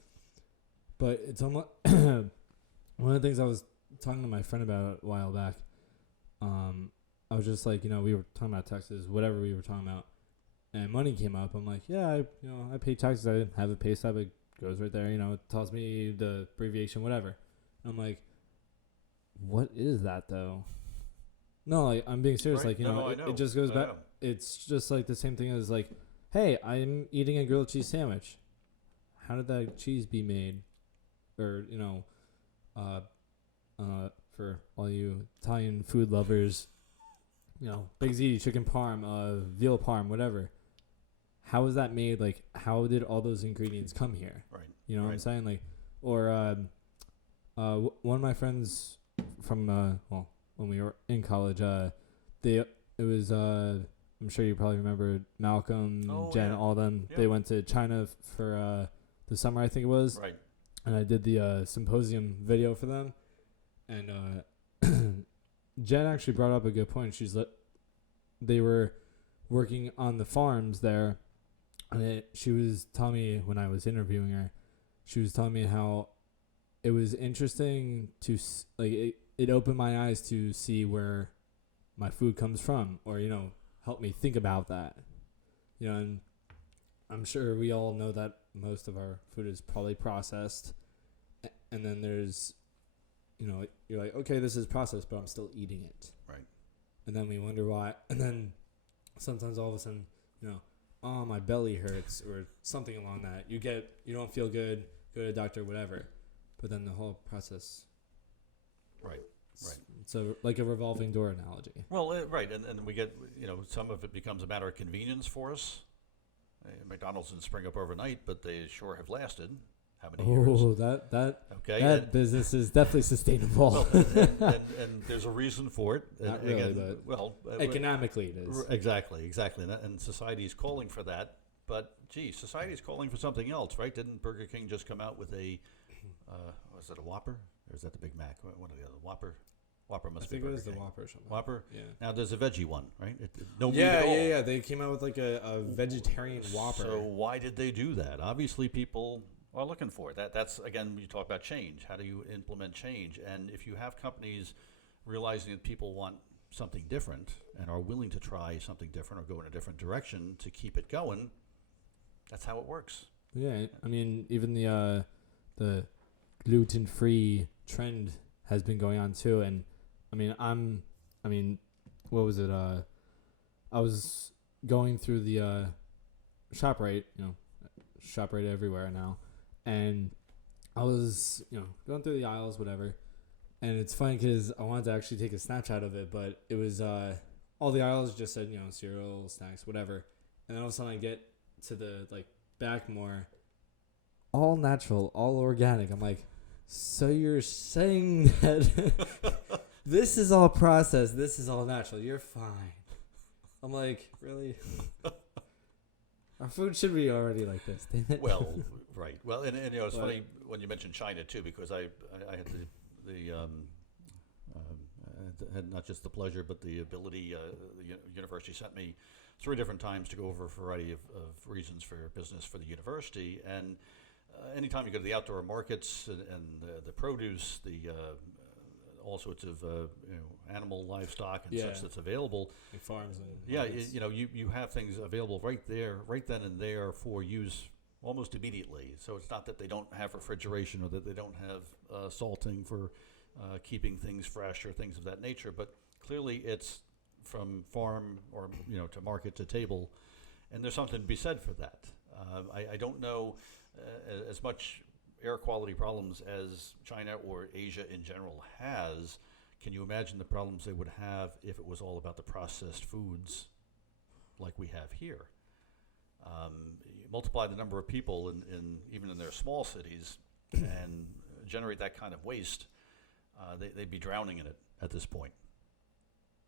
But it's almost one of the things I was talking to my friend about a while back. I was just like, we were talking about taxes, whatever we were talking about, and money came up. I'm like, yeah, I pay taxes. I have a pay stub. It goes right there. It tells me the abbreviation, whatever. I'm like, what is that though? No, like, I'm being serious. Right. Like, it just goes back. It's just like the same thing as like, hey, I'm eating a grilled cheese sandwich. How did that cheese be made? Or, for all you Italian food lovers, Big Z, chicken parm, veal parm, whatever. How was that made? Like, how did all those ingredients come here? Right. You know what I'm saying? Like, or one of my friends from when we were in college, it was I'm sure you probably remember Malcolm, Jen, all them. Yeah. They went to China for the summer, I think it was. Right. And I did the symposium video for them, and Jen actually brought up a good point. They were working on the farms there, and she was telling me when I was interviewing her, she was telling me how it was interesting to it opened my eyes to see where my food comes from, or help me think about that, and I'm sure we all know that most of our food is probably processed, and then there's you're like, okay, this is processed, but I'm still eating it, right? And then we wonder why, and then sometimes all of a sudden oh, my belly hurts or something along that. You don't feel good, go to a doctor, whatever, but then the whole process, right. So like a revolving door analogy. Well, right, and we get some of it becomes a matter of convenience for us, McDonald's didn't spring up overnight, but they sure have lasted. How many years? Oh, that Okay, business is definitely sustainable. Well, and there's a reason for it. Not And really, again, but economically it is. Exactly, and society is calling for that. But gee, society is calling for something else, right? Didn't Burger King just come out with a was it a Whopper or is that the Big Mac? One of the other Whopper. Whopper must be. I think Burger it was King. the Whopper or something. Whopper. Yeah. Now there's a veggie one, right? No meat at all. Yeah. They came out with like a vegetarian Whopper. So why did they do that? Obviously, people are looking for it. That's again, you talk about change. How do you implement change? And if you have companies realizing that people want something different and are willing to try something different or go in a different direction to keep it going, that's how it works. Yeah, I mean, even the gluten-free trend has been going on too, and I mean, what was it? I was going through the ShopRite, ShopRite everywhere now, and I was going through the aisles, whatever, and it's funny because I wanted to actually take a Snapchat of it, but it was all the aisles just said cereal, snacks, whatever, and then all of a sudden I get to the back more, all natural, all organic. I'm like, so you're saying that this is all processed, this is all natural, you're fine. I'm like, really? Our food should be already like this, damn it. Well, right. Well, and it's funny when you mentioned China too, because I had had not just the pleasure but the ability. The university sent me 3 different times to go over a variety of reasons for business for the university, and anytime you go to the outdoor markets and the produce, all sorts of animal, livestock, and such that's available. Like farms and you have things available right then and there for use almost immediately. So it's not that they don't have refrigeration or that they don't have salting for keeping things fresh or things of that nature. But clearly, it's from farm or to market to table, and there's something to be said for that. I don't know as much air quality problems as China or Asia in general has. Can you imagine the problems they would have if it was all about the processed foods like we have here? You multiply the number of people in even in their small cities and generate that kind of waste, they'd be drowning in it at this point.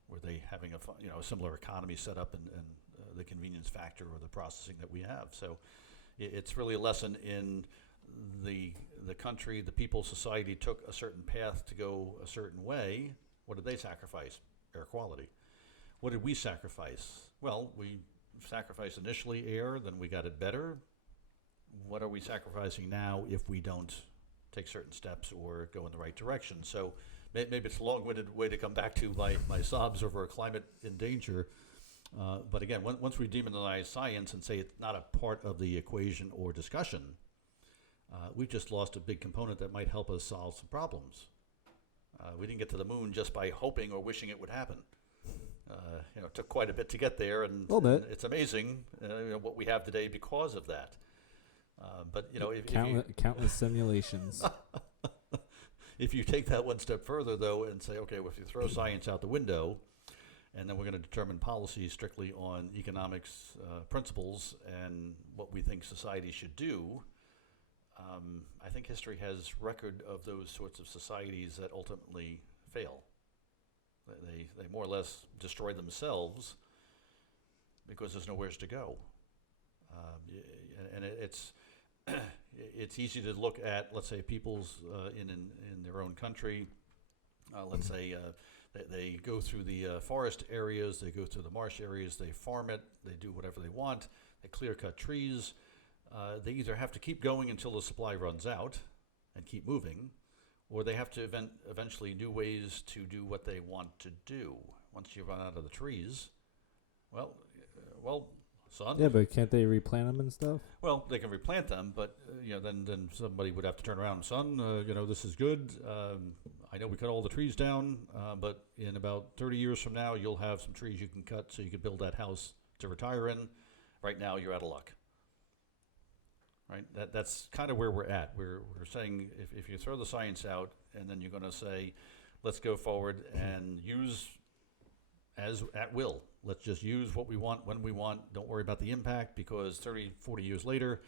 Were they having a similar economy set up and the convenience factor or the processing that we have? So it's really a lesson in the country, the people, society took a certain path to go a certain way. What did they sacrifice? Air quality. What did we sacrifice? Well, we sacrificed initially air, then we got it better. What are we sacrificing now if we don't take certain steps or go in the right direction? So maybe it's a long-winded way to come back to my sobs over a climate in danger. But again, once we demonize science and say it's not a part of the equation or discussion, we've just lost a big component that might help us solve some problems. We didn't get to the moon just by hoping or wishing it would happen. It took quite a bit to get there, and it's amazing what we have today because of that. But countless simulations. If you take that one step further, though, and say, okay, well, if you throw science out the window, and then we're going to determine policies strictly on economics principles and what we think society should do, I think history has record of those sorts of societies that ultimately fail. They more or less destroy themselves because there's nowhere to go. And it's easy to look at, let's say, people's in their own country. Let's say they go through the forest areas, they go through the marsh areas, they farm it, they do whatever they want, they clear cut trees. They either have to keep going until the supply runs out and keep moving, or they have to eventually new ways to do what they want to do. Once you run out of the trees, well, son. Yeah, but can't they replant them and stuff? Well, they can replant them, but then somebody would have to turn around, son. This is good. I know we cut all the trees down, but in about 30 years from now, you'll have some trees you can cut so you can build that house to retire in. Right now, you're out of luck. Right? That's kind of where we're at. We're saying if you throw the science out and then you're going to say, let's go forward and use as at will. Let's just use what we want when we want. Don't worry about the impact, because 30, 40 years later,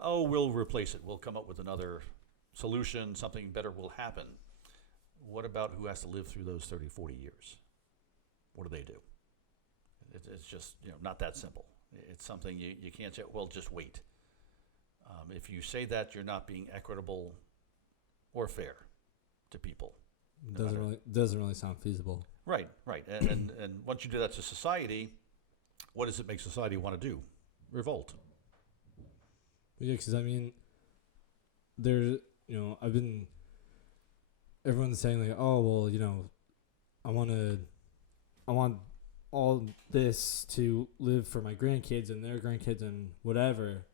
we'll replace it. We'll come up with another solution. Something better will happen. What about who has to live through those 30, 40 years? What do they do? It's just, not that simple. It's something you can't say, well, just wait. If you say that, you're not being equitable or fair to people. Doesn't really sound feasible. Right. And once you do that to society, what does it make society want to do? Revolt. Yeah, because there's, everyone's saying like, oh, well, I want all this to live for my grandkids and their grandkids and whatever.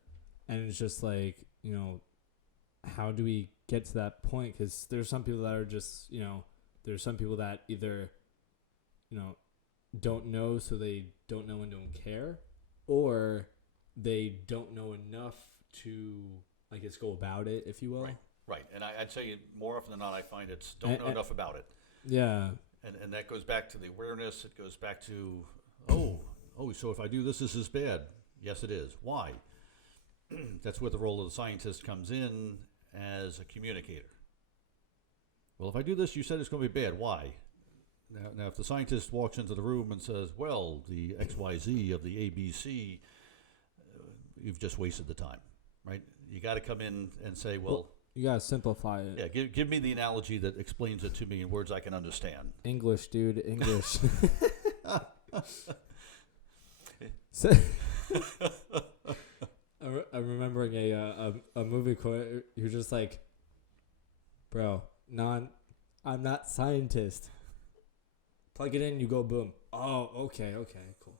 And it's just like, how do we get to that point? Because there's some people that are just, there's some people that either, don't know, so they don't know and don't care, or they don't know enough to, I guess, go about it, if you will. Right. And I'd say more often than not, I find it's don't know enough about it. Yeah. And that goes back to the awareness. It goes back to, so if I do this, this is bad. Yes, it is. Why? That's where the role of the scientist comes in as a communicator. Well, if I do this, you said it's going to be bad. Why? Now, if the scientist walks into the room and says, well, the XYZ of the ABC, you've just wasted the time, right? You got to come in and say, well, you got to simplify it. Yeah, give me the analogy that explains it to me in words I can understand. English, dude, English. I'm remembering a movie quote. You're just like, bro, I'm not scientist. Plug it in, you go boom. Oh, okay, cool.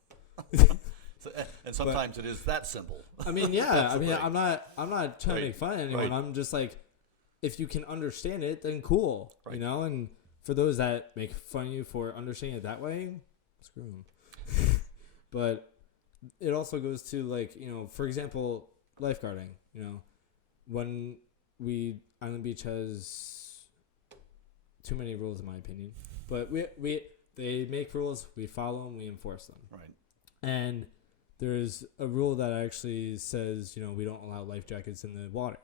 And sometimes it is that simple. I mean, yeah. I'm not trying to make fun of anyone. Right. I'm just like, if you can understand it, then cool. Right. And for those that make fun of you for understanding it that way, screw them. But it also goes to, like, for example, lifeguarding. When Island Beach has too many rules in my opinion, but they make rules, we follow them, we enforce them. Right. And there's a rule that actually says, we don't allow life jackets in the water.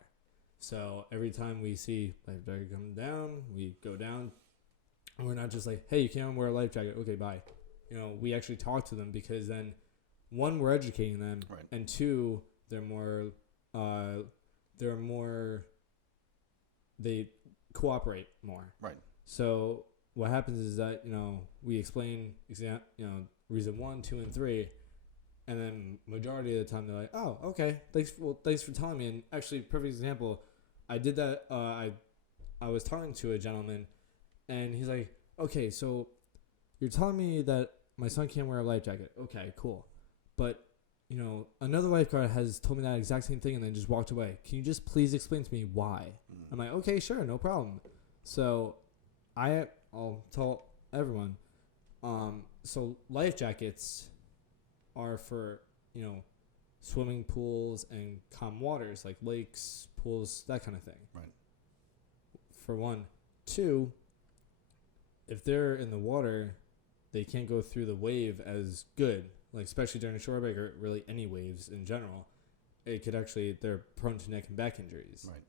So every time we see life jacket come down, we go down. And we're not just like, hey, you can't wear a life jacket. Okay, bye. We actually talk to them, because then, one, we're educating them, right. And two, they cooperate more. Right. So what happens is that, we explain, reason 1, 2, and 3, and then majority of the time they're like, oh, okay, thanks for telling me. And actually, perfect example, I did that. I was talking to a gentleman, and he's like, okay, so you're telling me that my son can't wear a life jacket. Okay, cool. But, another lifeguard has told me that exact same thing and then just walked away. Can you just please explain to me why? I'm like, okay, sure, no problem. So I'll tell everyone. So life jackets are for, swimming pools and calm waters, like lakes, pools, that kind of thing. Right. For one. Two, if they're in the water, they can't go through the wave as good, like especially during a shore break, or really any waves in general. It could actually, they're prone to neck and back injuries. Right.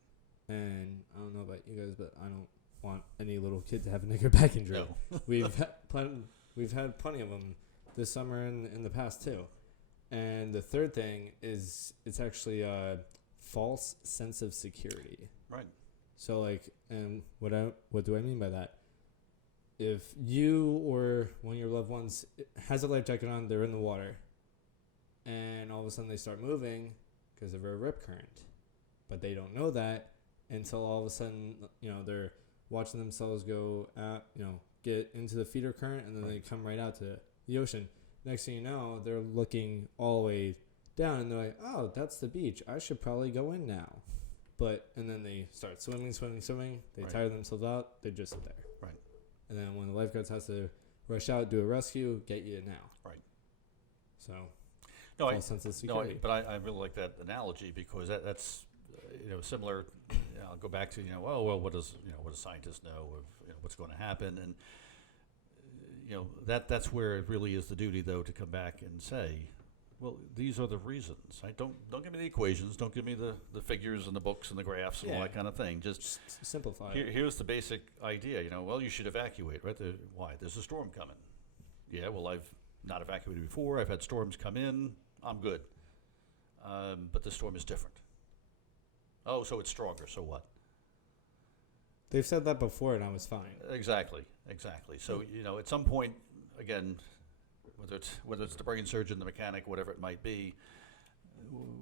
And I don't know about you guys, but I don't want any little kid to have a neck or back injury. No. We've had plenty of them this summer and in the past too. And the third thing is, it's actually a false sense of security. Right. So and what do I mean by that? If you or one of your loved ones has a life jacket on, they're in the water, and all of a sudden they start moving because of a rip current, but they don't know that until all of a sudden, they're watching themselves go out, get into the feeder current, and then they come right out to the ocean. Next thing you know, they're looking all the way down, and they're like, oh, that's the beach. I should probably go in now. And then they start swimming. They right. tire themselves out. They just sit there. Right. And then when the lifeguards has to rush out, do a rescue, get you now. Right. So, no, sense of security. No, but I really like that analogy, because that's similar. I'll go back to what does scientists know of what's going to happen, and that's where it really is the duty, though, to come back and say, well, these are the reasons. Right? Don't give me the equations. Don't give me the figures and the books and the graphs and all that kind of thing. Just simplify. Here's the basic idea. Well, you should evacuate. Right? Why? There's a storm coming. Yeah. Well, I've not evacuated before. I've had storms come in. I'm good. But the storm is different. Oh, so it's stronger. So what? They've said that before, and I was fine. Exactly. So at some point, again, whether it's the brain surgeon, the mechanic, whatever it might be,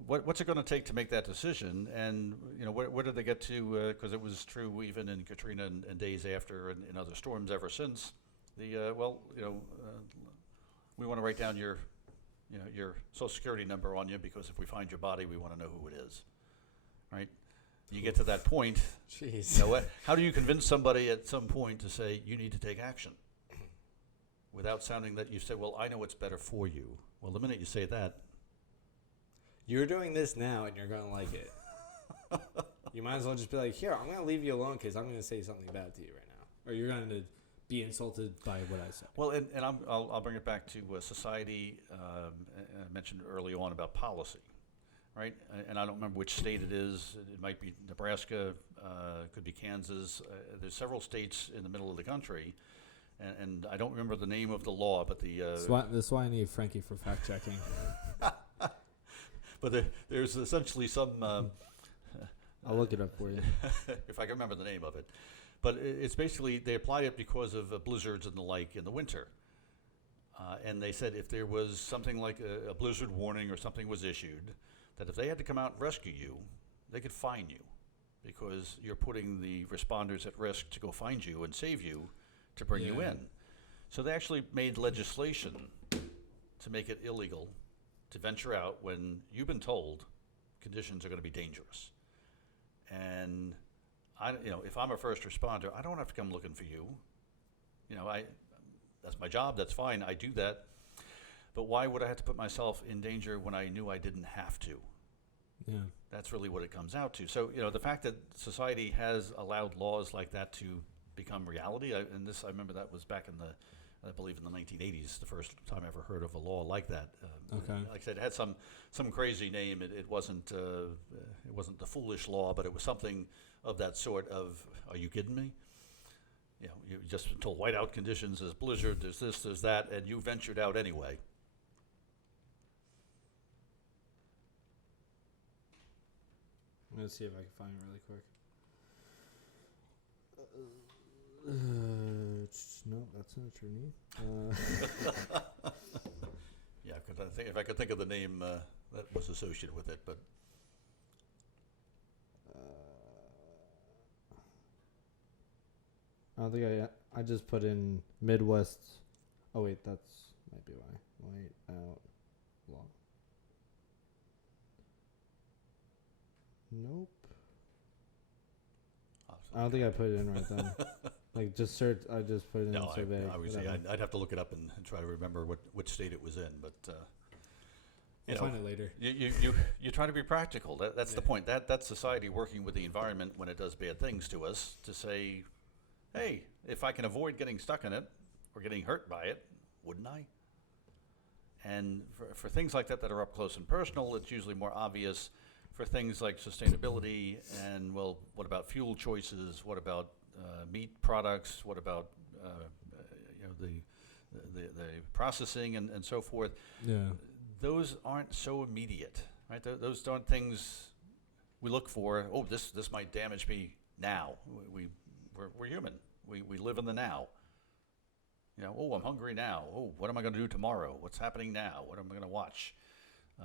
what's it going to take to make that decision? And where did they get to? Because it was true even in Katrina and days after, and in other storms ever since. We want to write down your Social Security number on you, because if we find your body, we want to know who it is, right? You get to that point. Jeez. How do you convince somebody at some point to say you need to take action without sounding that you say, well, I know what's better for you? Well, the minute you say that, you're doing this now and you're going to like it. You might as well just be like, here, I'm going to leave you alone because I'm going to say something bad to you right now. Or you're going to be insulted by what I said. Well, and I'll bring it back to society. I mentioned early on about policy. Right, and I don't remember which state it is. It might be Nebraska, could be Kansas. There's several states in the middle of the country, and I don't remember the name of the law, but That's why I need Frankie for fact checking. But there's essentially some. I'll look it up for you if I can remember the name of it. But it's basically they apply it because of blizzards and the like in the winter. And they said if there was something like a blizzard warning or something was issued, that if they had to come out and rescue you, they could fine you, because you're putting the responders at risk to go find you and save you to bring you in. So they actually made legislation to make it illegal to venture out when you've been told conditions are going to be dangerous. And if I'm a first responder, I don't have to come looking for you. That's my job. That's fine. I do that. But why would I have to put myself in danger when I knew I didn't have to? Yeah. That's really what it comes out to. So, the fact that society has allowed laws like that to become reality, I remember that was back in I believe in the 1980s, the first time I ever heard of a law like that. Okay. Like I said, it had some crazy name. It wasn't the foolish law, but it was something of that sort of, are you kidding me? You just been told whiteout conditions, there's blizzard, there's this, there's that, and you ventured out anyway. I'm going to see if I can find it really quick. No, that's not your name. Yeah, because I think if I could think of the name that was associated with it, but I don't think I just put in Midwest. Oh wait, that's might be why. White out law. Nope. I don't think I put it in right then. Like just search. I just put it in survey. Obviously, I'd have to look it up and try to remember which state it was in. But I'll find it later. You try to be practical. That's the point. That's society working with the environment when it does bad things to us to say, hey, if I can avoid getting stuck in it or getting hurt by it, wouldn't I? And for things like that are up close and personal, it's usually more obvious. For things like sustainability and, well, what about fuel choices? What about meat products? What about the processing and so forth? Yeah. Those aren't so immediate, right? Those aren't things we look for. Oh, this might damage me now. We're human. We live in the now. Oh, I'm hungry now. Oh, what am I going to do tomorrow? What's happening now? What am I going to watch?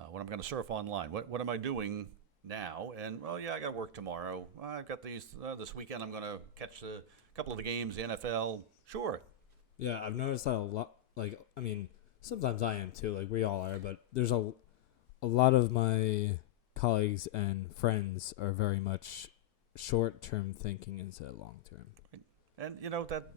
What am I going to surf online? What am I doing now? And, well, yeah, I got to work tomorrow. I've got these, this weekend I'm going to catch a couple of the games, the NFL. Sure. Yeah, I've noticed that a lot. Like, I mean, sometimes I am too, like we all are, but there's a lot of my colleagues and friends are very much short-term thinking instead of long-term. And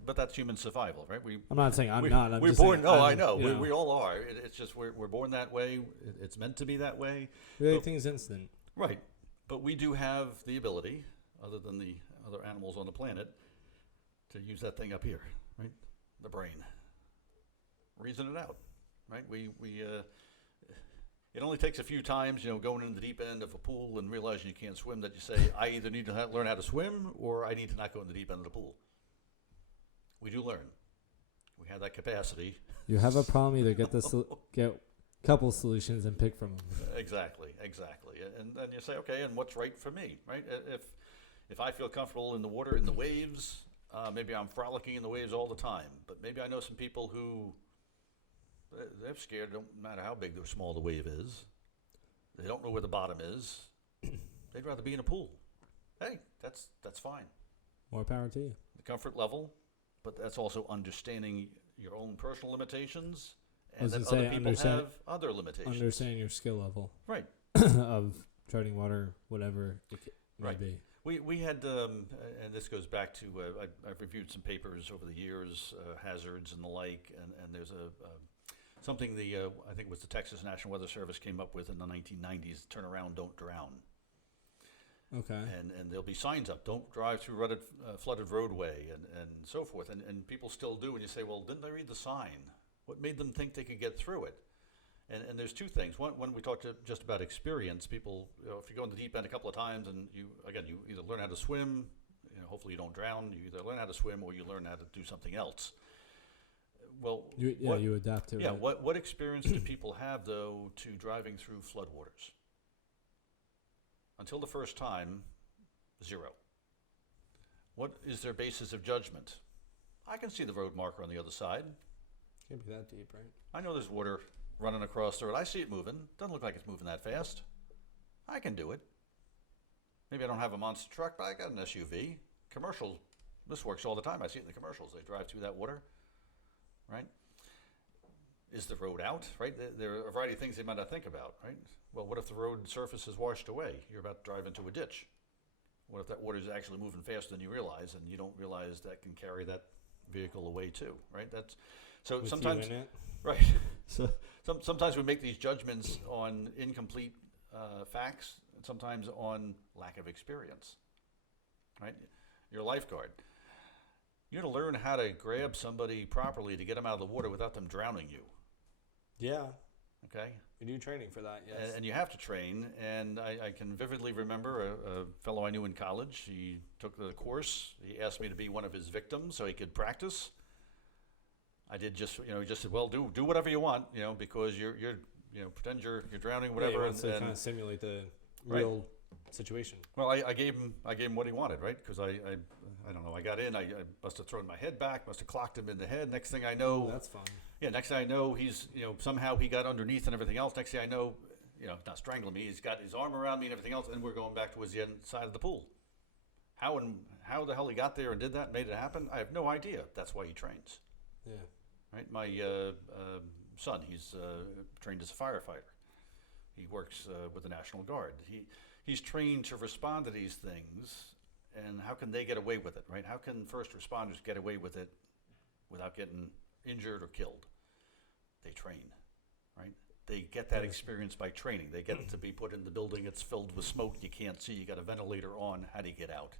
but that's human survival, right? I'm not saying I'm not. We're just born. saying, I know. We all are. It's just we're born that way. It's meant to be that way. Everything's instant. Right, but we do have the ability, other than the other animals on the planet, to use that thing up here, right? The brain. reason it out, right? It only takes a few times, going in the deep end of a pool and realizing you can't swim, that you say, I either need to learn how to swim or I need to not go in the deep end of the pool. We do learn. We have that capacity. You have a problem, either get a couple solutions and pick from them. Exactly. And then you say, okay, and what's right for me, right? If I feel comfortable in the water, in the waves, maybe I'm frolicking in the waves all the time, but maybe I know some people who, they're scared, don't matter how big or small the wave is. They don't know where the bottom is. They'd rather be in a pool. Hey, that's fine. More power to you. The comfort level, but that's also understanding your own personal limitations, and that other people have other limitations. Understanding your skill level. Right. Of treading water, whatever it may be. We had, and this goes back to, I've reviewed some papers over the years, hazards and the like, and there's something I think it was the Texas National Weather Service came up with in the 1990s, turn around, don't drown. Okay. And there'll be signs up, don't drive through flooded roadway and so forth. And people still do, and you say, well, didn't they read the sign? What made them think they could get through it? And there's two things. One, when we talked just about experience, people, if you go in the deep end a couple of times and you either learn how to swim, hopefully you don't drown, you either learn how to swim or you learn how to do something else. Well, you adapt to it. Yeah, what experience do people have, though, to driving through floodwaters? Until the first time, zero. What is their basis of judgment? I can see the road marker on the other side. Can't be that deep, right? I know there's water running across the road. I see it moving. Doesn't look like it's moving that fast. I can do it. Maybe I don't have a monster truck, but I got an SUV. Commercial, this works all the time. I see it in the commercials. They drive through that water, right? Is the road out, right? There are a variety of things they might not think about, right? Well, what if the road surface is washed away? You're about to drive into a ditch. What if that water is actually moving faster than you realize, and you don't realize that can carry that vehicle away too, right? That's so With sometimes, you in it? right? So sometimes we make these judgments on incomplete facts, and sometimes on lack of experience, right? You're a lifeguard. You got to learn how to grab somebody properly to get them out of the water without them drowning you. Yeah. Okay. We do training for that, yes. And you have to train, and I can vividly remember a fellow I knew in college. He took the course. He asked me to be one of his victims so he could practice. I did just, he just said, well, do whatever you want, because you're pretend you're drowning, whatever. Yeah, to kind of simulate the real situation. Well, I gave him what he wanted, right? Because I don't know. I got in. I must have thrown my head back. Must have clocked him in the head. Next thing I know, that's fun. Yeah. Next thing I know, he's somehow he got underneath and everything else. Next thing I know, not strangling me. He's got his arm around me and everything else, and we're going back towards the end side of the pool. How the hell he got there and did that, and made it happen? I have no idea. That's why he trains. Yeah. Right. My son, he's trained as a firefighter. He works with the National Guard. He's trained to respond to these things. And how can they get away with it, right? How can first responders get away with it without getting injured or killed? They train, right? They get that experience by training. They get to be put in the building. It's filled with smoke. You can't see. You got a ventilator on. How do you get out?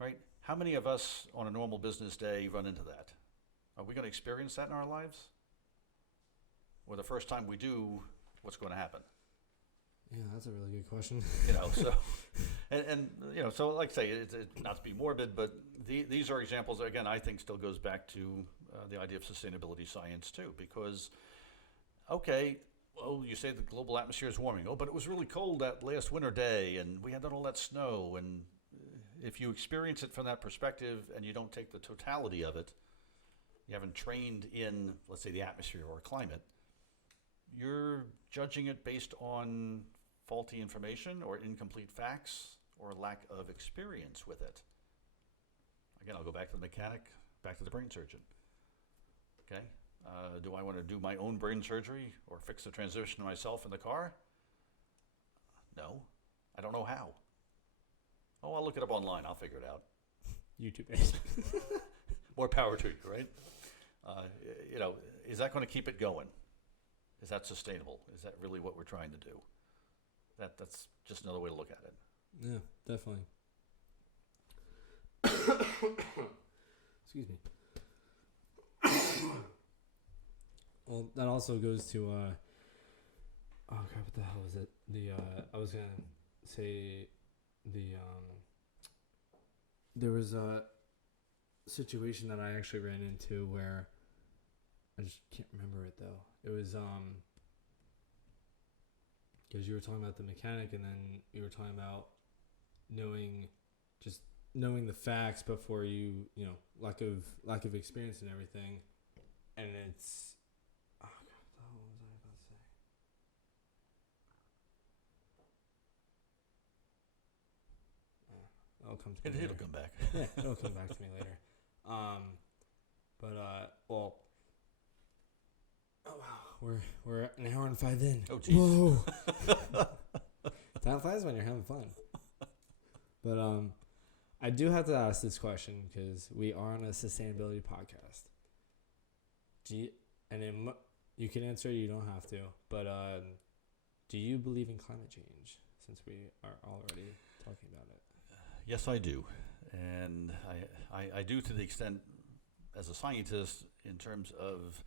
Right? How many of us on a normal business day run into that? Are we going to experience that in our lives? Or the first time we do, what's going to happen? Yeah, that's a really good question. So, so like I say, it's not to be morbid, but these are examples that, again, I think still goes back to the idea of sustainability science too, because, okay, well, you say the global atmosphere is warming. Oh, but it was really cold that last winter day, and we had all that snow. And if you experience it from that perspective and you don't take the totality of it, you haven't trained in, let's say, the atmosphere or climate, you're judging it based on faulty information or incomplete facts or lack of experience with it. Again, I'll go back to the mechanic, back to the brain surgeon. Okay, do I want to do my own brain surgery or fix the transmission myself in the car? No, I don't know how. Oh, I'll look it up online. I'll figure it out. YouTube-based. More power to you, right? Is that going to keep it going? Is that sustainable? Is that really what we're trying to do? That's just another way to look at it. Yeah, definitely. Excuse me. Well, that also goes to oh crap, what the hell was it? I was gonna say there was a situation that I actually ran into where I just can't remember it though. It was because you were talking about the mechanic, and then you were talking about knowing the facts before lack of experience and everything, and it's oh god, what was I about to say? It'll come to me It'll later. come back. Yeah, it'll come back to me later. Well, oh wow, we're an hour and 5 in. Oh, geez. Whoa. Time flies when you're having fun. But I do have to ask this question because we are on a sustainability podcast. You can answer, you don't have to. But do you believe in climate change? Since we are already talking about it. Yes, I do. And I do to the extent, as a scientist, in terms of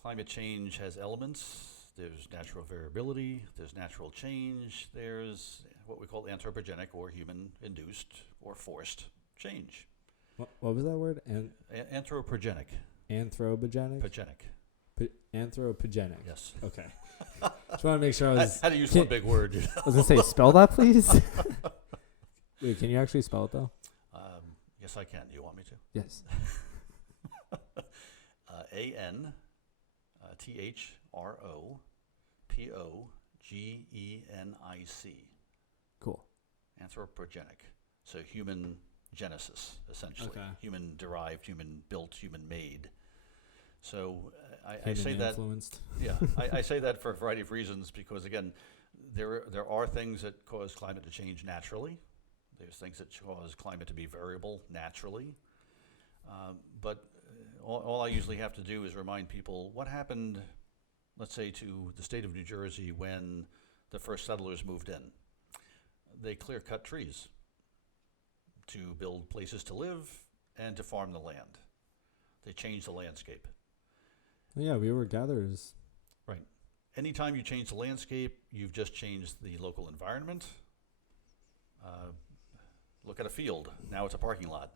climate change has elements. There's natural variability, there's natural change, there's what we call anthropogenic or human-induced or forced change. What was that word? Anthropogenic. Anthropogenic? Pogenic. Anthropogenic. Yes. Okay. Just want to make sure I was... How to use one big word. I was going to say, spell that, please. Wait, can you actually spell it, though? Yes, I can. Do you want me to? Yes. Anthropogenic. Cool. Anthropogenic. So human genesis, essentially. Okay. Human derived, human built, human made. So I Human say that. influenced. Yeah, I say that for a variety of reasons because, again, there are things that cause climate to change naturally. There's things that cause climate to be variable naturally. But all I usually have to do is remind people what happened, let's say, to the state of New Jersey when the first settlers moved in. They clear-cut trees to build places to live and to farm the land. They changed the landscape. Yeah, we were gatherers. Right. Anytime you change the landscape, you've just changed the local environment. Look at a field. Now it's a parking lot.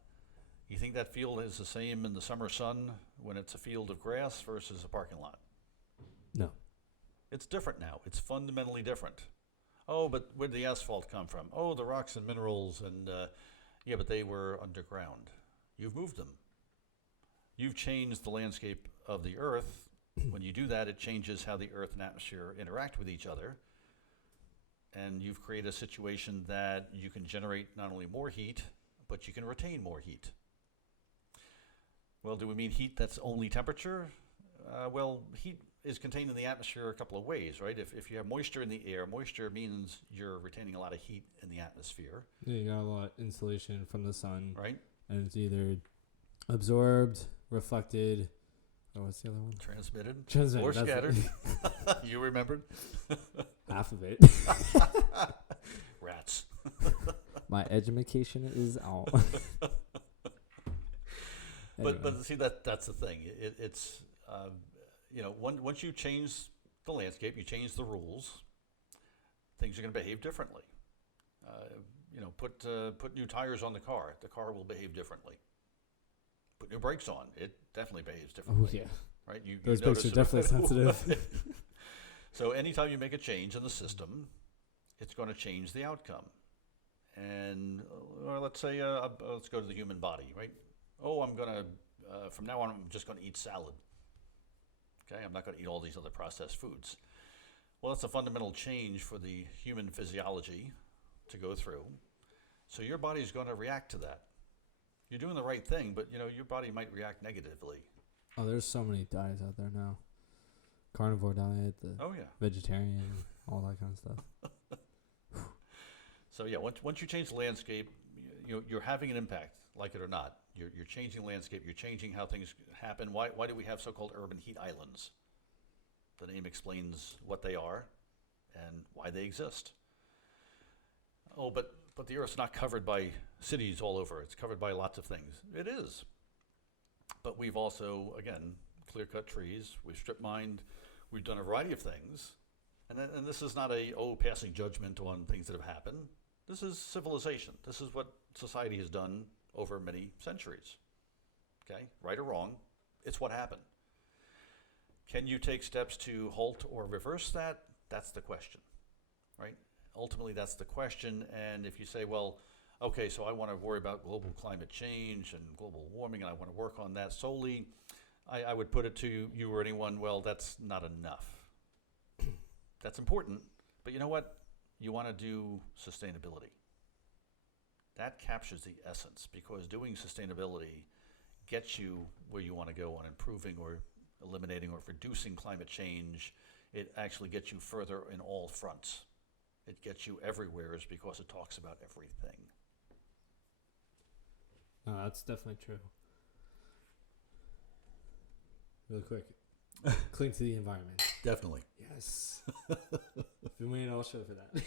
You think that field is the same in the summer sun when it's a field of grass versus a parking lot? No. It's different now. It's fundamentally different. Oh, but where did the asphalt come from? Oh, the rocks and minerals, and yeah, but they were underground. You've moved them. You've changed the landscape of the earth. When you do that, it changes how the earth and atmosphere interact with each other. And you've created a situation that you can generate not only more heat, but you can retain more heat. Well, do we mean heat that's only temperature? Well, heat is contained in the atmosphere a couple of ways, right? If you have moisture in the air, moisture means you're retaining a lot of heat in the atmosphere. Yeah, you got a lot of insulation from the sun. Right. And it's either absorbed, reflected, oh, what's the other one? Transmitted or that's scattered. You remembered? Half of it. Rats. My education is out. Anyway. But see, that's the thing. It's once you change the landscape, you change the rules, things are going to behave differently. Put new tires on the car will behave differently. Put new brakes on, it definitely behaves differently. Oh, yeah. Right? Those brakes are definitely sensitive. So anytime you make a change in the system, it's going to change the outcome. And let's say, let's go to the human body, right? Oh, I'm going to, from now on, I'm just going to eat salad. Okay, I'm not going to eat all these other processed foods. Well, that's a fundamental change for the human physiology to go through. So your body is going to react to that. You're doing the right thing, but your body might react negatively. Oh, there's so many diets out there now. Carnivore diet, the vegetarian, all that kind of stuff. So yeah, once you change the landscape, you're having an impact, like it or not. You're changing the landscape. You're changing how things happen. Why do we have so-called urban heat islands? The name explains what they are and why they exist. Oh, but the Earth's not covered by cities all over. It's covered by lots of things. It is. But we've also, again, clear-cut trees. We've strip mined. We've done a variety of things. And this is not passing judgment on things that have happened. This is civilization. This is what society has done over many centuries. Okay? Right or wrong, it's what happened. Can you take steps to halt or reverse that? That's the question, right? Ultimately, that's the question. And if you say, well, okay, so I want to worry about global climate change and global warming, and I want to work on that solely, I would put it to you or anyone, well, that's not enough. That's important, but you know what? You want to do sustainability. That captures the essence, because doing sustainability gets you where you want to go on improving or eliminating or reducing climate change. It actually gets you further in all fronts. It gets you everywhere, is because it talks about everything. No, that's definitely true. Real quick. Cling to the environment. Definitely. Yes. Been waiting all show for that.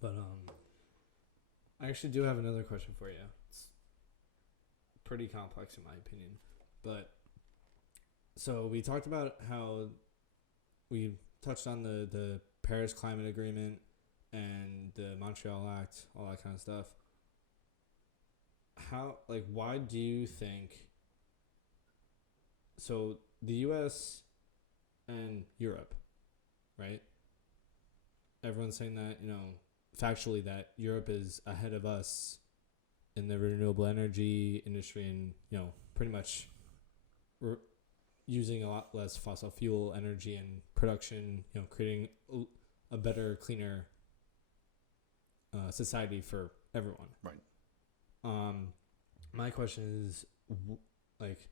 But I actually do have another question for you. It's pretty complex in my opinion. But so we talked about how we touched on the Paris Climate Agreement and the Montreal Act, all that kind of stuff. Why do you think, so the US and Europe, right? Everyone's saying that, factually, that Europe is ahead of us in the renewable energy industry and, pretty much we're using a lot less fossil fuel energy and production, creating a better, cleaner society for everyone. Right. My question is,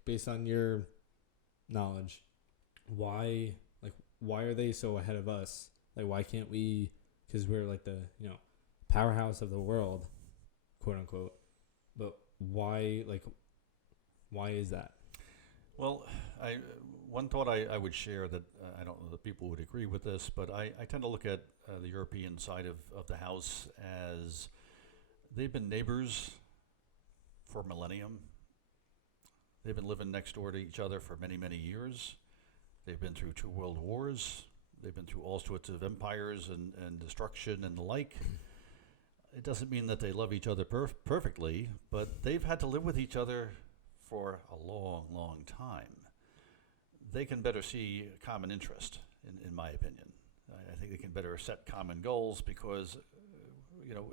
based on your knowledge, why are they so ahead of us? Why can't we? Because we're the powerhouse of the world, quote unquote. But why is that? Well, one thought I would share that I don't know that people would agree with this, but I tend to look at the European side of the house as they've been neighbors for a millennium. They've been living next door to each other for many, many years. They've been through 2 world wars. They've been through all sorts of empires and destruction and the like. It doesn't mean that they love each other perfectly, but they've had to live with each other for a long, long time. They can better see common interest, in my opinion. I think they can better set common goals because,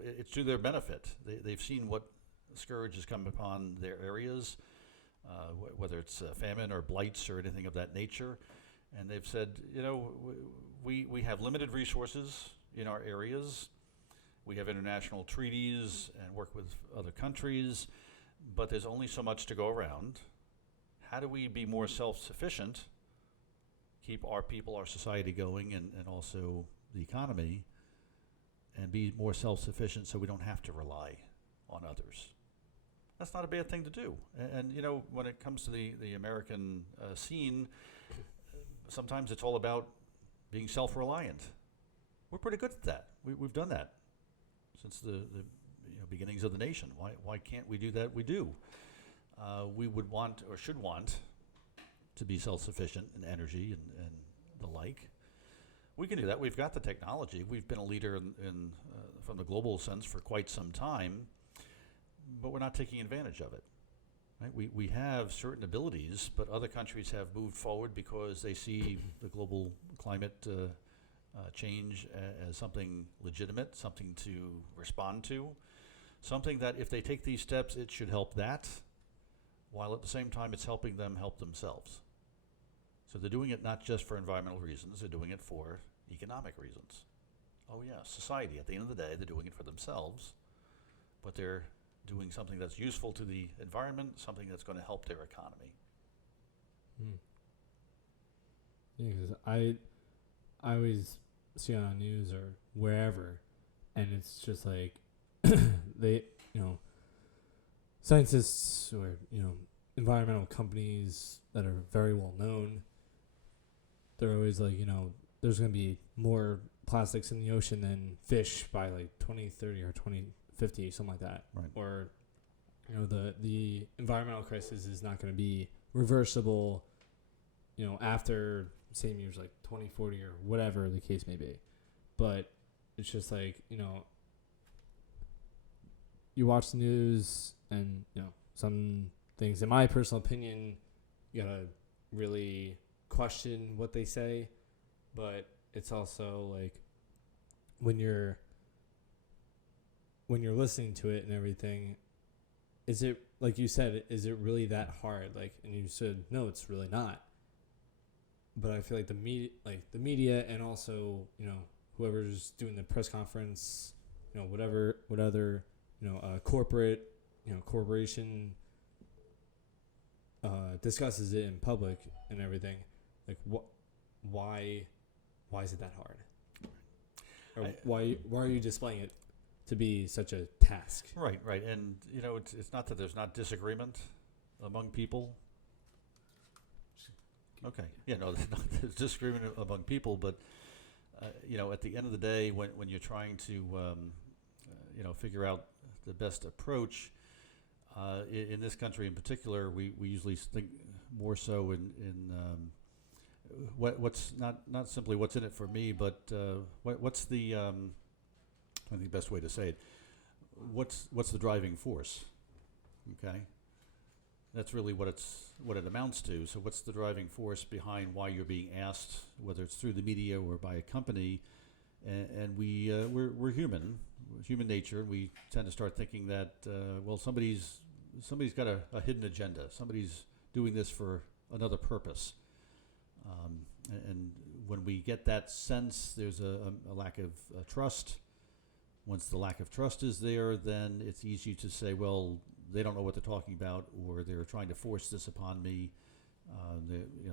it's to their benefit. They've seen what scourge has come upon their areas, whether it's famine or blights or anything of that nature. And they've said, we have limited resources in our areas. We have international treaties and work with other countries, but there's only so much to go around. How do we be more self-sufficient, keep our people, our society going, and also the economy, and be more self-sufficient so we don't have to rely on others? That's not a bad thing to do. And when it comes to the American scene, sometimes it's all about being self-reliant. We're pretty good at that. We've done that since the beginnings of the nation. Why can't we do that? We do. We would want, or should want, to be self-sufficient in energy and the like. We can do that. We've got the technology. We've been a leader in from the global sense for quite some time, but we're not taking advantage of it. Right? We have certain abilities, but other countries have moved forward because they see the global climate change as something legitimate, something to respond to, something that if they take these steps, it should help that, while at the same time it's helping them help themselves. So they're doing it not just for environmental reasons, they're doing it for economic reasons. Oh yeah, society, at the end of the day, they're doing it for themselves, but they're doing something that's useful to the environment, something that's going to help their economy. Yeah, because I always see it on news or wherever, and it's just they, scientists or, environmental companies that are very well known, they're always there's going to be more plastics in the ocean than fish by 2030 or 2050, something like that. Right. Or, the environmental crisis is not going to be reversible, after same years like 2040 or whatever the case may be. But it's just like, you watch the news and, some things, in my personal opinion, you got to really question what they say. But it's also like when you're listening to it and everything, is it, like you said, is it really that hard? Like, and you said, no, it's really not. But I feel like the media and also, whoever's doing the press conference, what other, corporation, discusses it in public and everything. Like, why is it that hard? Or why are you displaying it to be such a task? Right. And, it's not that there's not disagreement among people. Okay. Yeah, no, there's disagreement among people, but, at the end of the day, when you're trying to, figure out the best approach, in this country in particular, we usually think more so in what's not simply what's in it for me, but what's the I think the best way to say it. What's the driving force? Okay, that's really what it amounts to. So what's the driving force behind why you're being asked, whether it's through the media or by a company? And we're human nature. We tend to start thinking that somebody's got a hidden agenda. Somebody's doing this for another purpose. And when we get that sense, there's a lack of trust. Once the lack of trust is there, then it's easy to say, well, they don't know what they're talking about, or they're trying to force this upon me.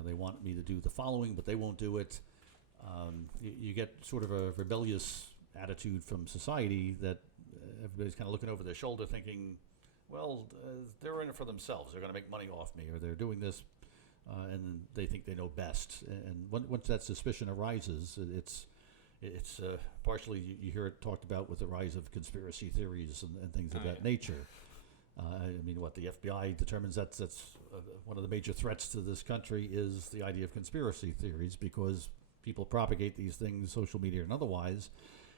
They want me to do the following, but they won't do it. You get sort of a rebellious attitude from society that everybody's kind of looking over their shoulder thinking, well, they're in it for themselves. They're going to make money off me, or they're doing this, and they think they know best. And once that suspicion arises, it's partially you hear it talked about with the rise of conspiracy theories and things of that nature. The FBI determines that's one of the major threats to this country is the idea of conspiracy theories, because people propagate these things, social media and otherwise,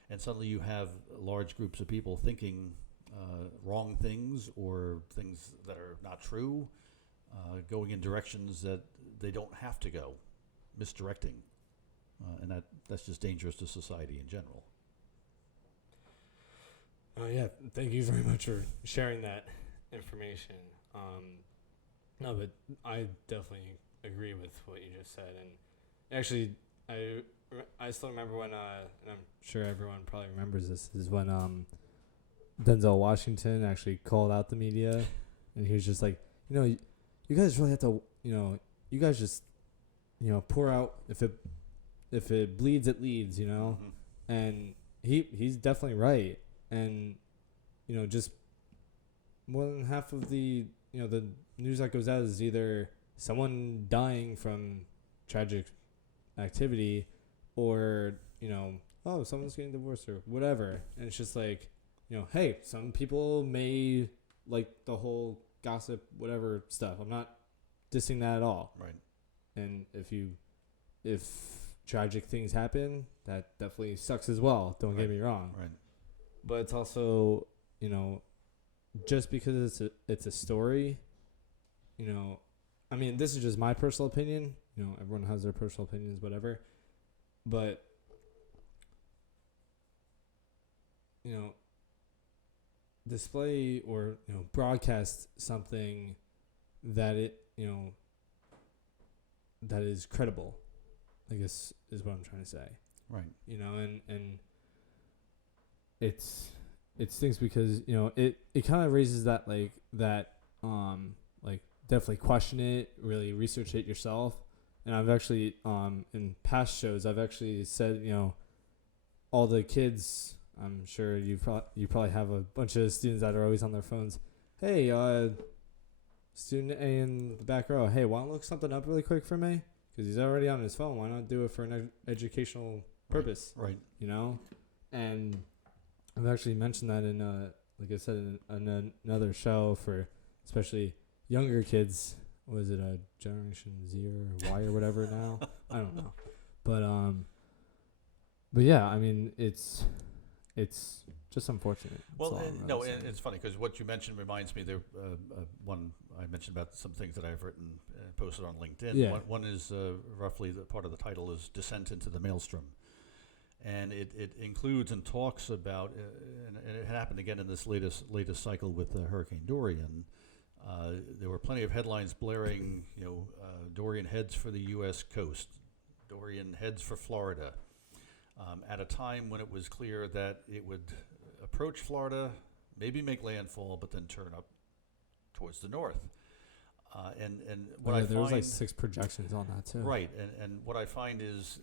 and suddenly you have large groups of people thinking wrong things or things that are not true, going in directions that they don't have to go, misdirecting. And that's just dangerous to society in general. Yeah, thank you very much for sharing that information. No, but I definitely agree with what you just said. And actually, I still remember when, and I'm sure everyone probably remembers this, is when Denzel Washington actually called out the media, and he was just like, you guys really have to, you guys just, pour out, if it bleeds, it leads, Mm-hmm. and he's definitely right. And, just more than half of the news that goes out is either someone dying from tragic activity or, someone's getting divorced or whatever. And it's just like, hey, some people may like the whole gossip, whatever stuff. I'm not dissing that at all. Right. And if tragic things happen, that definitely sucks as well. Don't get me wrong. Right. But it's also, just because it's a story, this is just my personal opinion. Everyone has their personal opinions, whatever. But, display or, broadcast something that that is credible, I guess is what I'm trying to say. Right. And it's things because, it kind of raises that, definitely question it, really research it yourself. And I've actually, in past shows, I've actually said, all the kids, I'm sure you probably have a bunch of students that are always on their phones. Hey, student A in the back row, hey, want to look something up really quick for me? Because he's already on his phone. Why not do it for an educational purpose? Right. And I've actually mentioned that in, like I said, in another show for especially younger kids. Was it a Generation Z or Y or whatever now? I don't know, but yeah, I mean it's just unfortunate. Well, and it's funny because what you mentioned reminds me. There, one I mentioned about some things that I've written and posted on LinkedIn. Yeah. One is roughly the part of the title is "Descent into the Maelstrom," and it includes and talks about, and it happened again in this latest cycle with Hurricane Dorian. There were plenty of headlines blaring, Dorian heads for the U.S. coast, Dorian heads for Florida, at a time when it was clear that it would approach Florida, maybe make landfall, but then turn up towards the north. And what I find, there was like 6 projections on that too. Right, and what I find is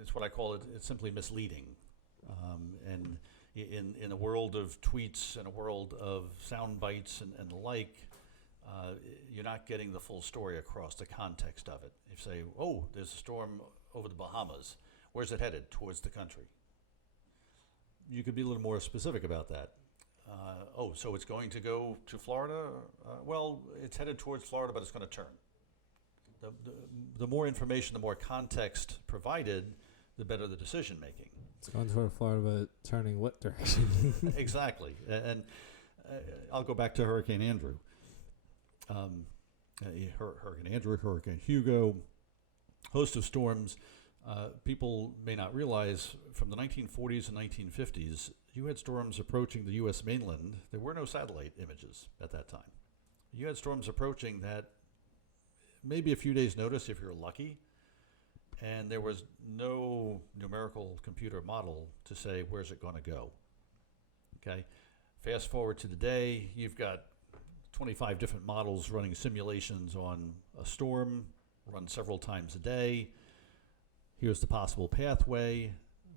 it's what I call it. It's simply misleading, and in a world of tweets and a world of sound bites and the like, you're not getting the full story across, the context of it. You say, oh, there's a storm over the Bahamas. Where's it headed? Towards the country. You could be a little more specific about that. So it's going to go to Florida? Well, it's headed towards Florida, but it's going to turn. The more information, the more context provided, the better the decision making. It's going toward Florida, but turning what direction? Exactly. And I'll go back to Hurricane Andrew. Hurricane Andrew, Hurricane Hugo, host of storms. People may not realize from the 1940s and 1950s, you had storms approaching the U.S. mainland. There were no satellite images at that time. You had storms approaching that maybe a few days' notice if you're lucky, and there was no numerical computer model to say where's it going to go. Okay, fast forward to today, you've got 25 different models running simulations on a storm, run several times a day. Here's the possible pathway,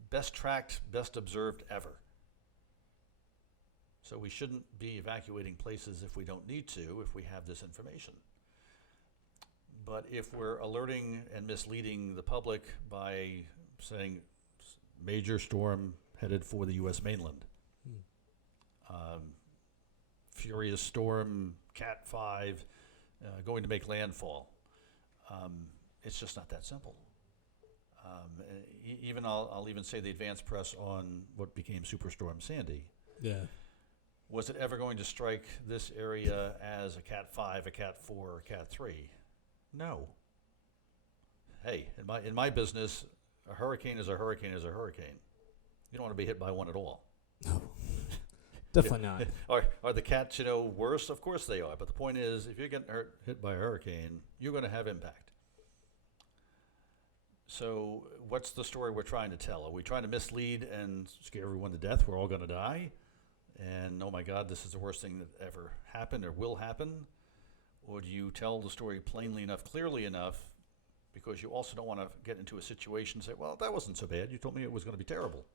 best tracked, best observed ever. So we shouldn't be evacuating places if we don't need to, if we have this information. But if we're alerting and misleading the public by saying major storm headed for the U.S. mainland, furious storm, Cat 5, going to make landfall, it's just not that simple. Even I'll even say the advanced press on what became Superstorm Sandy. Yeah. Was it ever going to strike this area as a Cat 5, a Cat 4, or a Cat 3? No. Hey, in my business, a hurricane is a hurricane is a hurricane. You don't want to be hit by one at all. No. Definitely not. Are the cats, worse? Of course they are. But the point is, if you're getting hit by a hurricane, you're going to have impact. So what's the story we're trying to tell? Are we trying to mislead and scare everyone to death? We're all going to die? And, oh, my God, this is the worst thing that ever happened or will happen? Or do you tell the story plainly enough, clearly enough, because you also don't want to get into a situation and say, well, that wasn't so bad. You told me it was going to be terrible.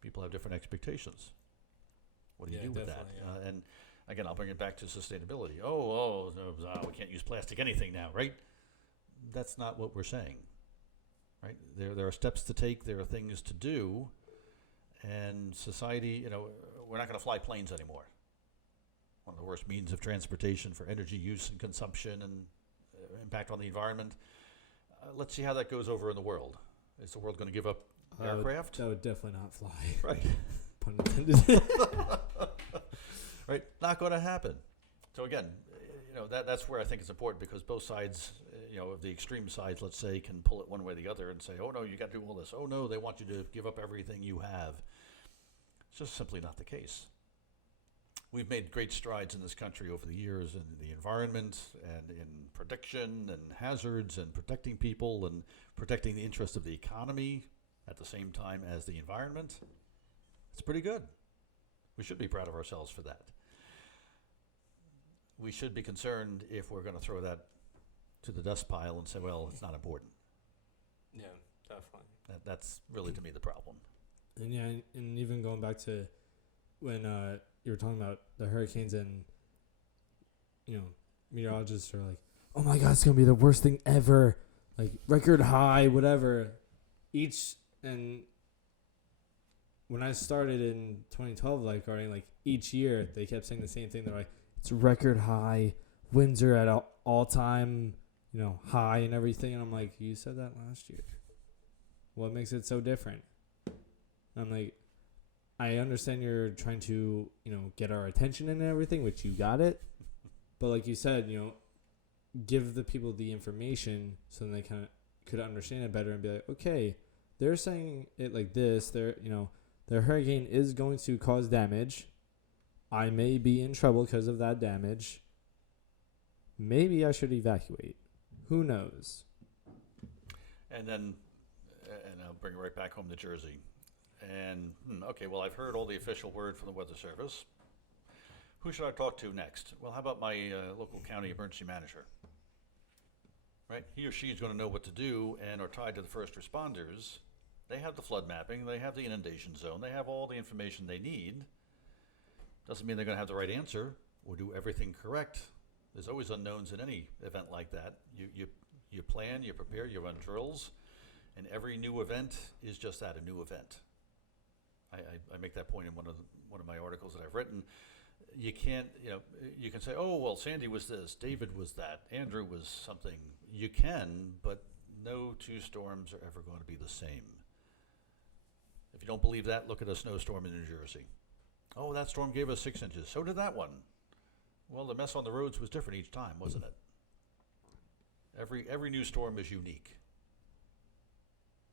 People have different expectations. What do you do with that? Yeah. And, again, I'll bring it back to sustainability. We can't use plastic anything now, right? That's not what we're saying, right? There are steps to take. There are things to do. And society, we're not going to fly planes anymore. One of the worst means of transportation for energy use and consumption and impact on the environment. Let's see how that goes over in the world. Is the world going to give up aircraft? That would definitely not fly. Right. Pun intended. Right. Not going to happen. So again, that's where I think it's important because both sides, of the extreme sides, let's say, can pull it one way or the other and say, oh, no, you got to do all this. Oh, no, they want you to give up everything you have. It's just simply not the case. We've made great strides in this country over the years in the environment and in prediction and hazards and protecting people and protecting the interest of the economy at the same time as the environment. It's pretty good. We should be proud of ourselves for that. We should be concerned if we're going to throw that to the dust pile and say, well, it's not important. Yeah, definitely. That's really, to me, the problem. And yeah, and even going back to when you were talking about the hurricanes and, meteorologists are like, oh my God, it's going to be the worst thing ever. Like, record high, whatever. And when I started in 2012, regarding, each year, they kept saying the same thing. They're like, it's record high. Winds are at all time, high and everything. And I'm like, you said that last year. What makes it so different? I'm like, I understand you're trying to, get our attention and everything, which you got it. But like you said, give the people the information so they kind of could understand it better and be like, okay, they're saying it like this. Their hurricane is going to cause damage. I may be in trouble because of that damage. Maybe I should evacuate. Who knows? And then, and I'll bring it right back home to Jersey. And, okay, well, I've heard all the official word from the Weather Service. Who should I talk to next? Well, how about my local county emergency manager? Right? He or she is going to know what to do and are tied to the first responders. They have the flood mapping. They have the inundation zone. They have all the information they need. Doesn't mean they're going to have the right answer or do everything correct. There's always unknowns in any event like that. You plan, you prepare, you run drills, and every new event is just that, a new event. I make that point in one of my articles that I've written. You can't, you can say, oh, well, Sandy was this, David was that, Andrew was something. You can, but no two storms are ever going to be the same. If you don't believe that, look at a snowstorm in New Jersey. Oh, that storm gave us 6 inches. So did that one. Well, the mess on the roads was different each time, wasn't it? Every new storm is unique.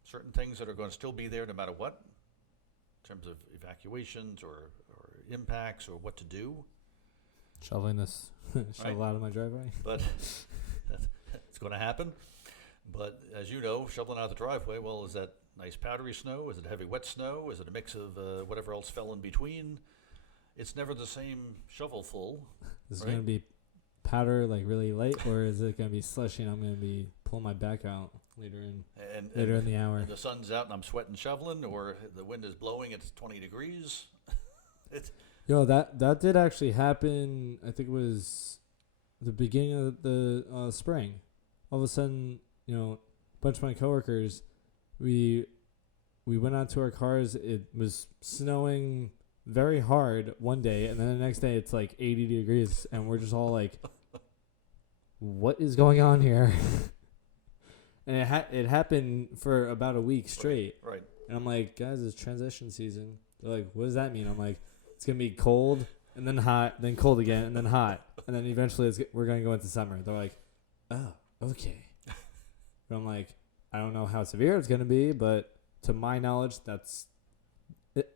Certain things that are going to still be there no matter what, in terms of evacuations or impacts or what to do. Shoveling this shovel out of my driveway. But it's going to happen. But as you know, shoveling out of the driveway, well, is that nice powdery snow? Is it heavy wet snow? Is it a mix of whatever else fell in between? It's never the same shovelful. Is it going to be powder like really light, or is it going to be slushy and I'm going to be pulling my back out later in the hour? And the sun's out and I'm sweating shoveling, or the wind is blowing, it's 20 degrees. That did actually happen. I think it was the beginning of the spring. All of a sudden, a bunch of my coworkers, we went out to our cars. It was snowing very hard one day, and then the next day it's like 80 degrees, and we're just all like, what is going on here? And it happened for about a week straight. Right. And I'm like, guys, it's transition season. They're like, what does that mean? I'm like, it's going to be cold, and then hot, then cold again, and then hot. And then eventually we're going to go into summer. They're like, oh, okay. But I'm like, I don't know how severe it's going to be, but to my knowledge, that's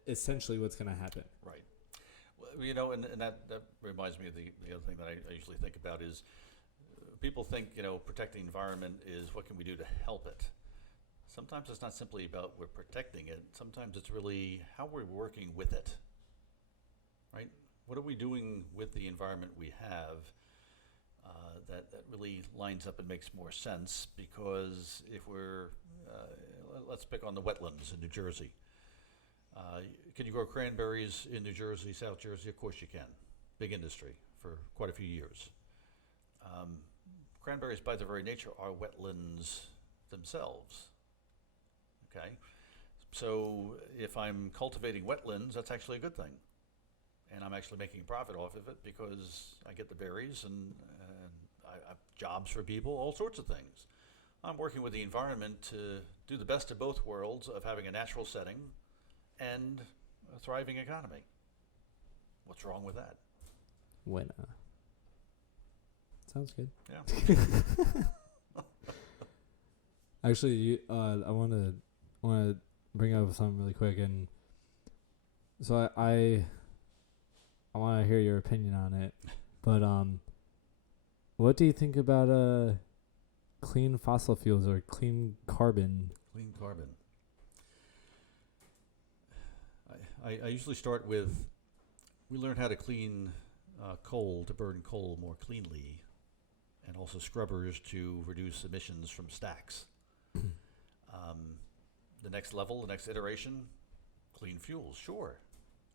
essentially what's going to happen. Right. Well, and that reminds me of the other thing that I usually think about is people think, protecting the environment is what can we do to help it. Sometimes it's not simply about we're protecting it. Sometimes it's really how we're working with it, right? What are we doing with the environment we have that really lines up and makes more sense? Because if we're, let's pick on the wetlands in New Jersey. Can you grow cranberries in New Jersey, South Jersey? Of course you can. Big industry for quite a few years. Cranberries, by their very nature, are wetlands themselves. Okay? So if I'm cultivating wetlands, that's actually a good thing. And I'm actually making a profit off of it because I get the berries and I have jobs for people, all sorts of things. I'm working with the environment to do the best of both worlds of having a natural setting and a thriving economy. What's wrong with that? When sounds good. Yeah. Actually, I want to bring up something really quick, and so I want to hear your opinion on it. But what do you think about clean fossil fuels or clean carbon? Clean carbon. I usually start with, we learned how to clean coal, to burn coal more cleanly, and also scrubbers to reduce emissions from stacks. The next level, the next iteration, clean fuels, sure.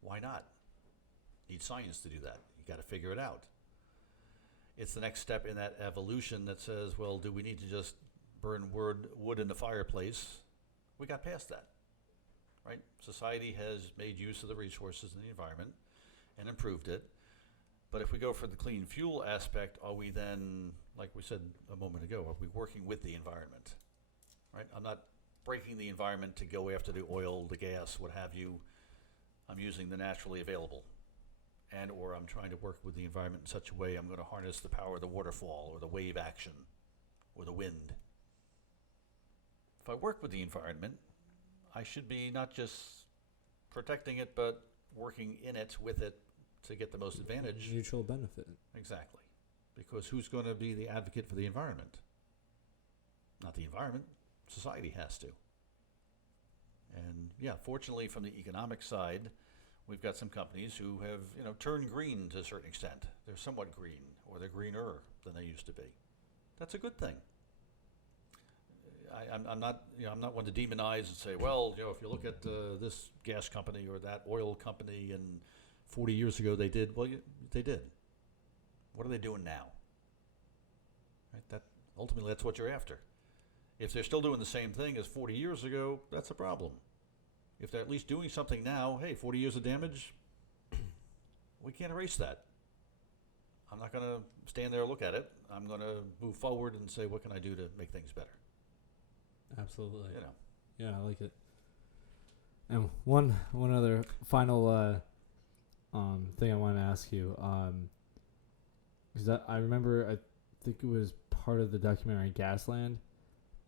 Why not? Need science to do that. You got to figure it out. It's the next step in that evolution that says, well, do we need to just burn wood in the fireplace? We got past that. Right? Society has made use of the resources in the environment and improved it. But if we go for the clean fuel aspect, are we then, like we said a moment ago, are we working with the environment? Right? I'm not breaking the environment to go after the oil, the gas, what have you. I'm using the naturally available. And or I'm trying to work with the environment in such a way I'm going to harness the power of the waterfall or the wave action or the wind. If I work with the environment, I should be not just protecting it, but working in it, with it, to get the most advantage. Mutual benefit. Exactly. Because who's going to be the advocate for the environment? Not the environment. Society has to. And yeah, fortunately from the economic side, we've got some companies who have, turned green to a certain extent. They're somewhat green, or they're greener than they used to be. That's a good thing. I'm not one to demonize and say, well, if you look at this gas company or that oil company, and 40 years ago they did. Well, they did. What are they doing now? Right? Ultimately, that's what you're after. If they're still doing the same thing as 40 years ago, that's a problem. If they're at least doing something now, hey, 40 years of damage, we can't erase that. I'm not going to stand there and look at it. I'm going to move forward and say, what can I do to make things better? Absolutely. Yeah, I like it. And one other final thing I want to ask you, because I remember, I think it was part of the documentary Gasland,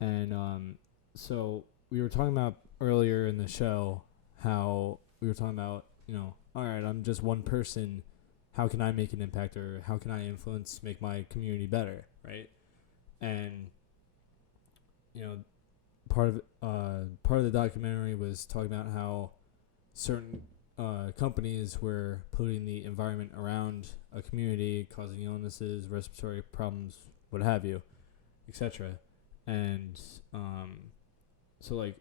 and so we were talking about earlier in the show how we were talking about, all right, I'm just one person. How can I make an impact, or how can I influence, make my community better, right? And part of the documentary was talking about how certain companies were polluting the environment around a community, causing illnesses, respiratory problems, what have you, etc. And so like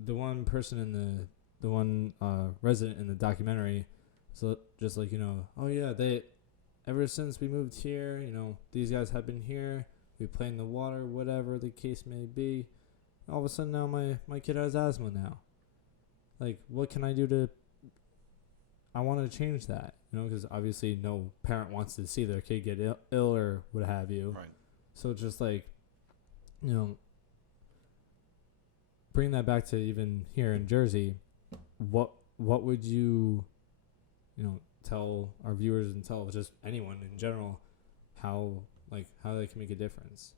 the one person in the one resident in the documentary, so just like, oh yeah, they, ever since we moved here, these guys have been here, we play in the water, whatever the case may be. All of a sudden now my kid has asthma now. Like, what can I do I want to change that, because obviously no parent wants to see their kid get ill or what have you. Right. So it's just like, bring that back to even here in Jersey, what would you, tell our viewers and tell just anyone in general how they can make a difference?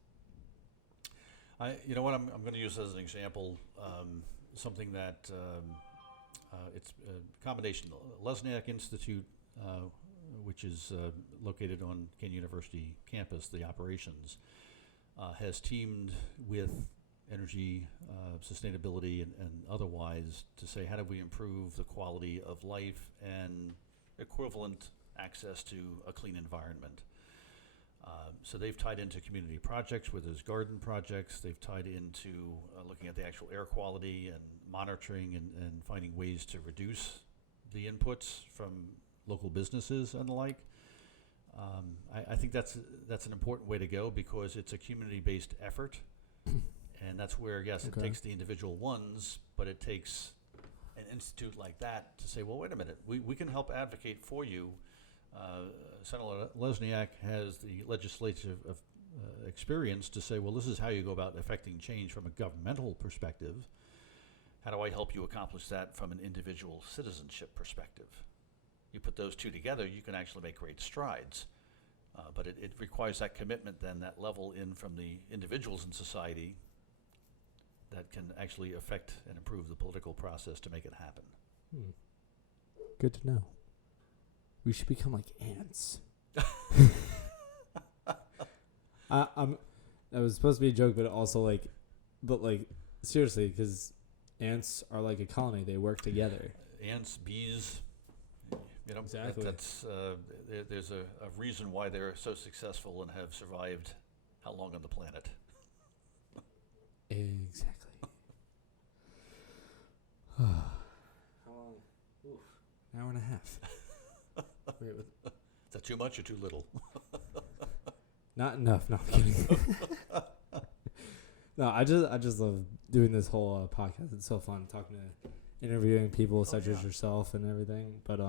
You know what, I'm going to use as an example something that it's a combination. Lesniak Institute, which is located on Kane University campus, the operations, has teamed with energy, sustainability, and otherwise to say, how do we improve the quality of life and equivalent access to a clean environment? So they've tied into community projects where there's garden projects. They've tied into looking at the actual air quality and monitoring and finding ways to reduce the inputs from local businesses and the like. I think that's an important way to go, because it's a community-based effort. And that's where, yes, it takes the individual ones, but it takes an institute like that to say, well, wait a minute, we can help advocate for you. Senator Lesniak has the legislative experience to say, well, this is how you go about affecting change from a governmental perspective. How do I help you accomplish that from an individual citizenship perspective? You put those two together, you can actually make great strides. But it requires that commitment, then, that level in from the individuals in society that can actually affect and improve the political process to make it happen. Good to know. We should become like ants. That was supposed to be a joke, but also seriously, because ants are like a colony. They work together. Ants, bees, exactly. There's a reason why they're so successful and have survived how long on the planet. Exactly. How long? Oof. An hour and a half. Is that too much or too little? Not enough. No, I'm kidding. No, I just love doing this whole podcast. It's so fun interviewing people such as yourself and everything. But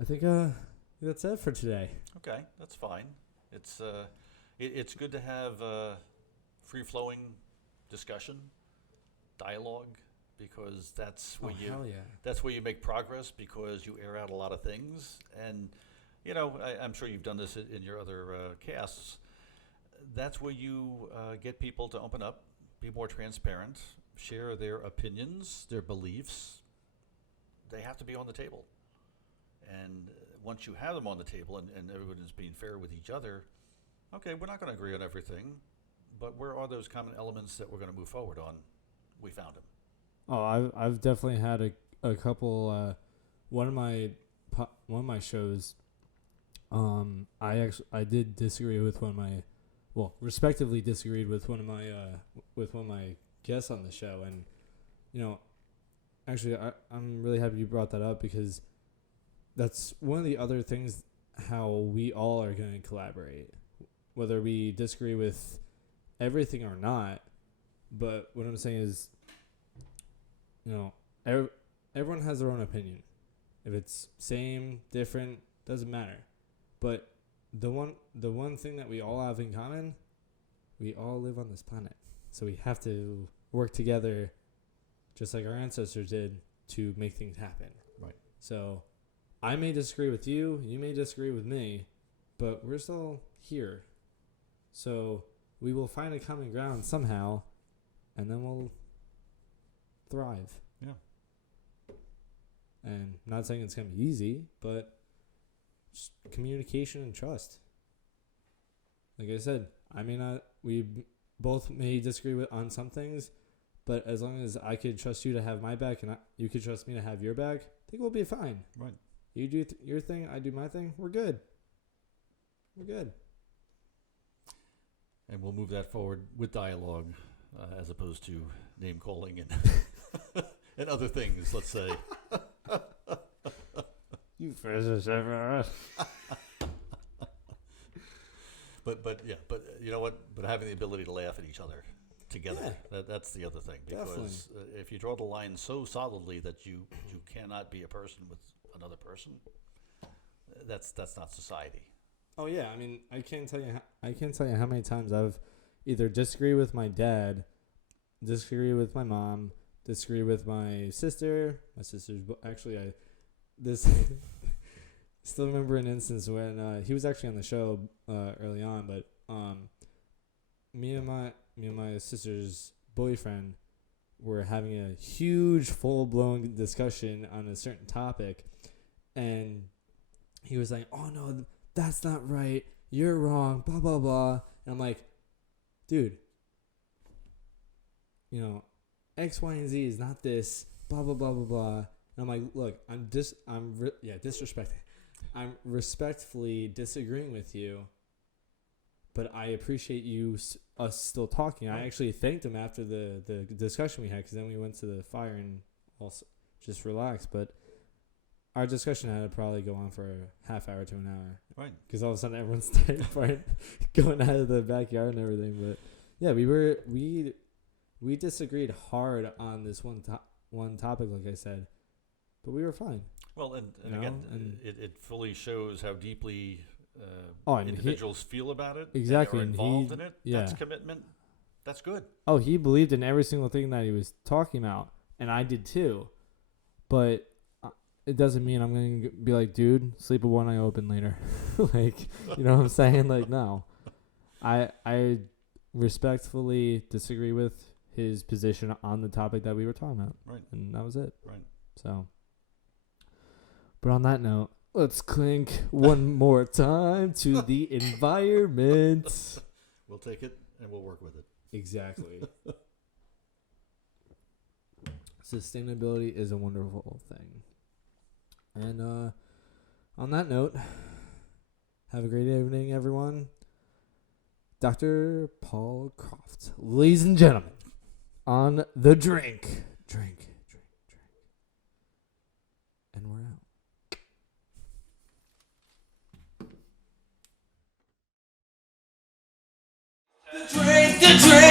I think that's it for today. Okay, that's fine. It's good to have free-flowing discussion, dialogue, because that's where hell yeah. that's where you make progress, because you air out a lot of things. And I'm sure you've done this in your other casts. That's where you get people to open up, be more transparent, share their opinions, their beliefs. They have to be on the table. And once you have them on the table, and everyone is being fair with each other, okay, we're not going to agree on everything, but where are those common elements that we're going to move forward on? We found them. Oh, I've definitely had a couple. One of my shows. I did disagree with respectively disagreed with one of my guests on the show, and actually I'm really happy you brought that up, because that's one of the other things, how we all are going to collaborate, whether we disagree with everything or not. But what I'm saying is, everyone has their own opinion. If it's same, different, doesn't matter. But the one thing that we all have in common, we all live on this planet. So we have to work together, just like our ancestors did, to make things happen. Right. So I may disagree with you, you may disagree with me, but we're still here. So we will find a common ground somehow, and then we'll thrive. Yeah. And not saying it's going to be easy, but just communication and trust. Like I said, we both may disagree on some things, but as long as I could trust you to have my back and you could trust me to have your back, I think we'll be fine. Right. You do your thing, I do my thing, we're good. We're good. And we'll move that forward with dialogue, as opposed to name calling and and other things, let's say. You first ever. But you know what? But having the ability to laugh at each other together, that's the other thing. Because if you draw the line so solidly that you cannot be a person with another person, that's not society. Oh yeah, I mean, I can't tell you how many times I've either disagreed with my dad, disagree with my mom, disagree with my sister. My sister's actually still remember an instance when he was actually on the show early on, but me and my sister's boyfriend were having a huge full-blown discussion on a certain topic, and he was like, "Oh no, that's not right. You're wrong, blah, blah, blah." And I'm like, dude, X, Y, and Z is not this, blah, blah, blah, blah, blah. And I'm like, look, disrespecting. I'm respectfully disagreeing with you, but I appreciate us still talking. I actually thanked him after the discussion we had, because then we went to the fire and also just relaxed. But our discussion had to probably go on for a half hour to an hour. Right. Because all of a sudden everyone started going out of the backyard and everything. But yeah, we disagreed hard on this one topic, like I said, but we were fine. Well, and again, it fully shows how deeply individuals feel about it. Exactly. And are involved in it. Yeah. That's commitment. That's good. Oh, he believed in every single thing that he was talking about, and I did too. But it doesn't mean I'm going to be like, dude, sleep with one eye open later. Like, you know what I'm saying? Like, no. I respectfully disagree with his position on the topic that we were talking about. Right. And that was it. Right. So, but on that note, let's clink one more time to the environment. We'll take it and we'll work with it. Exactly. Sustainability is a wonderful thing. And on that note, have a great evening, everyone. Dr. Paul Croft, ladies and gentlemen, on the drink. And we're out. The drink.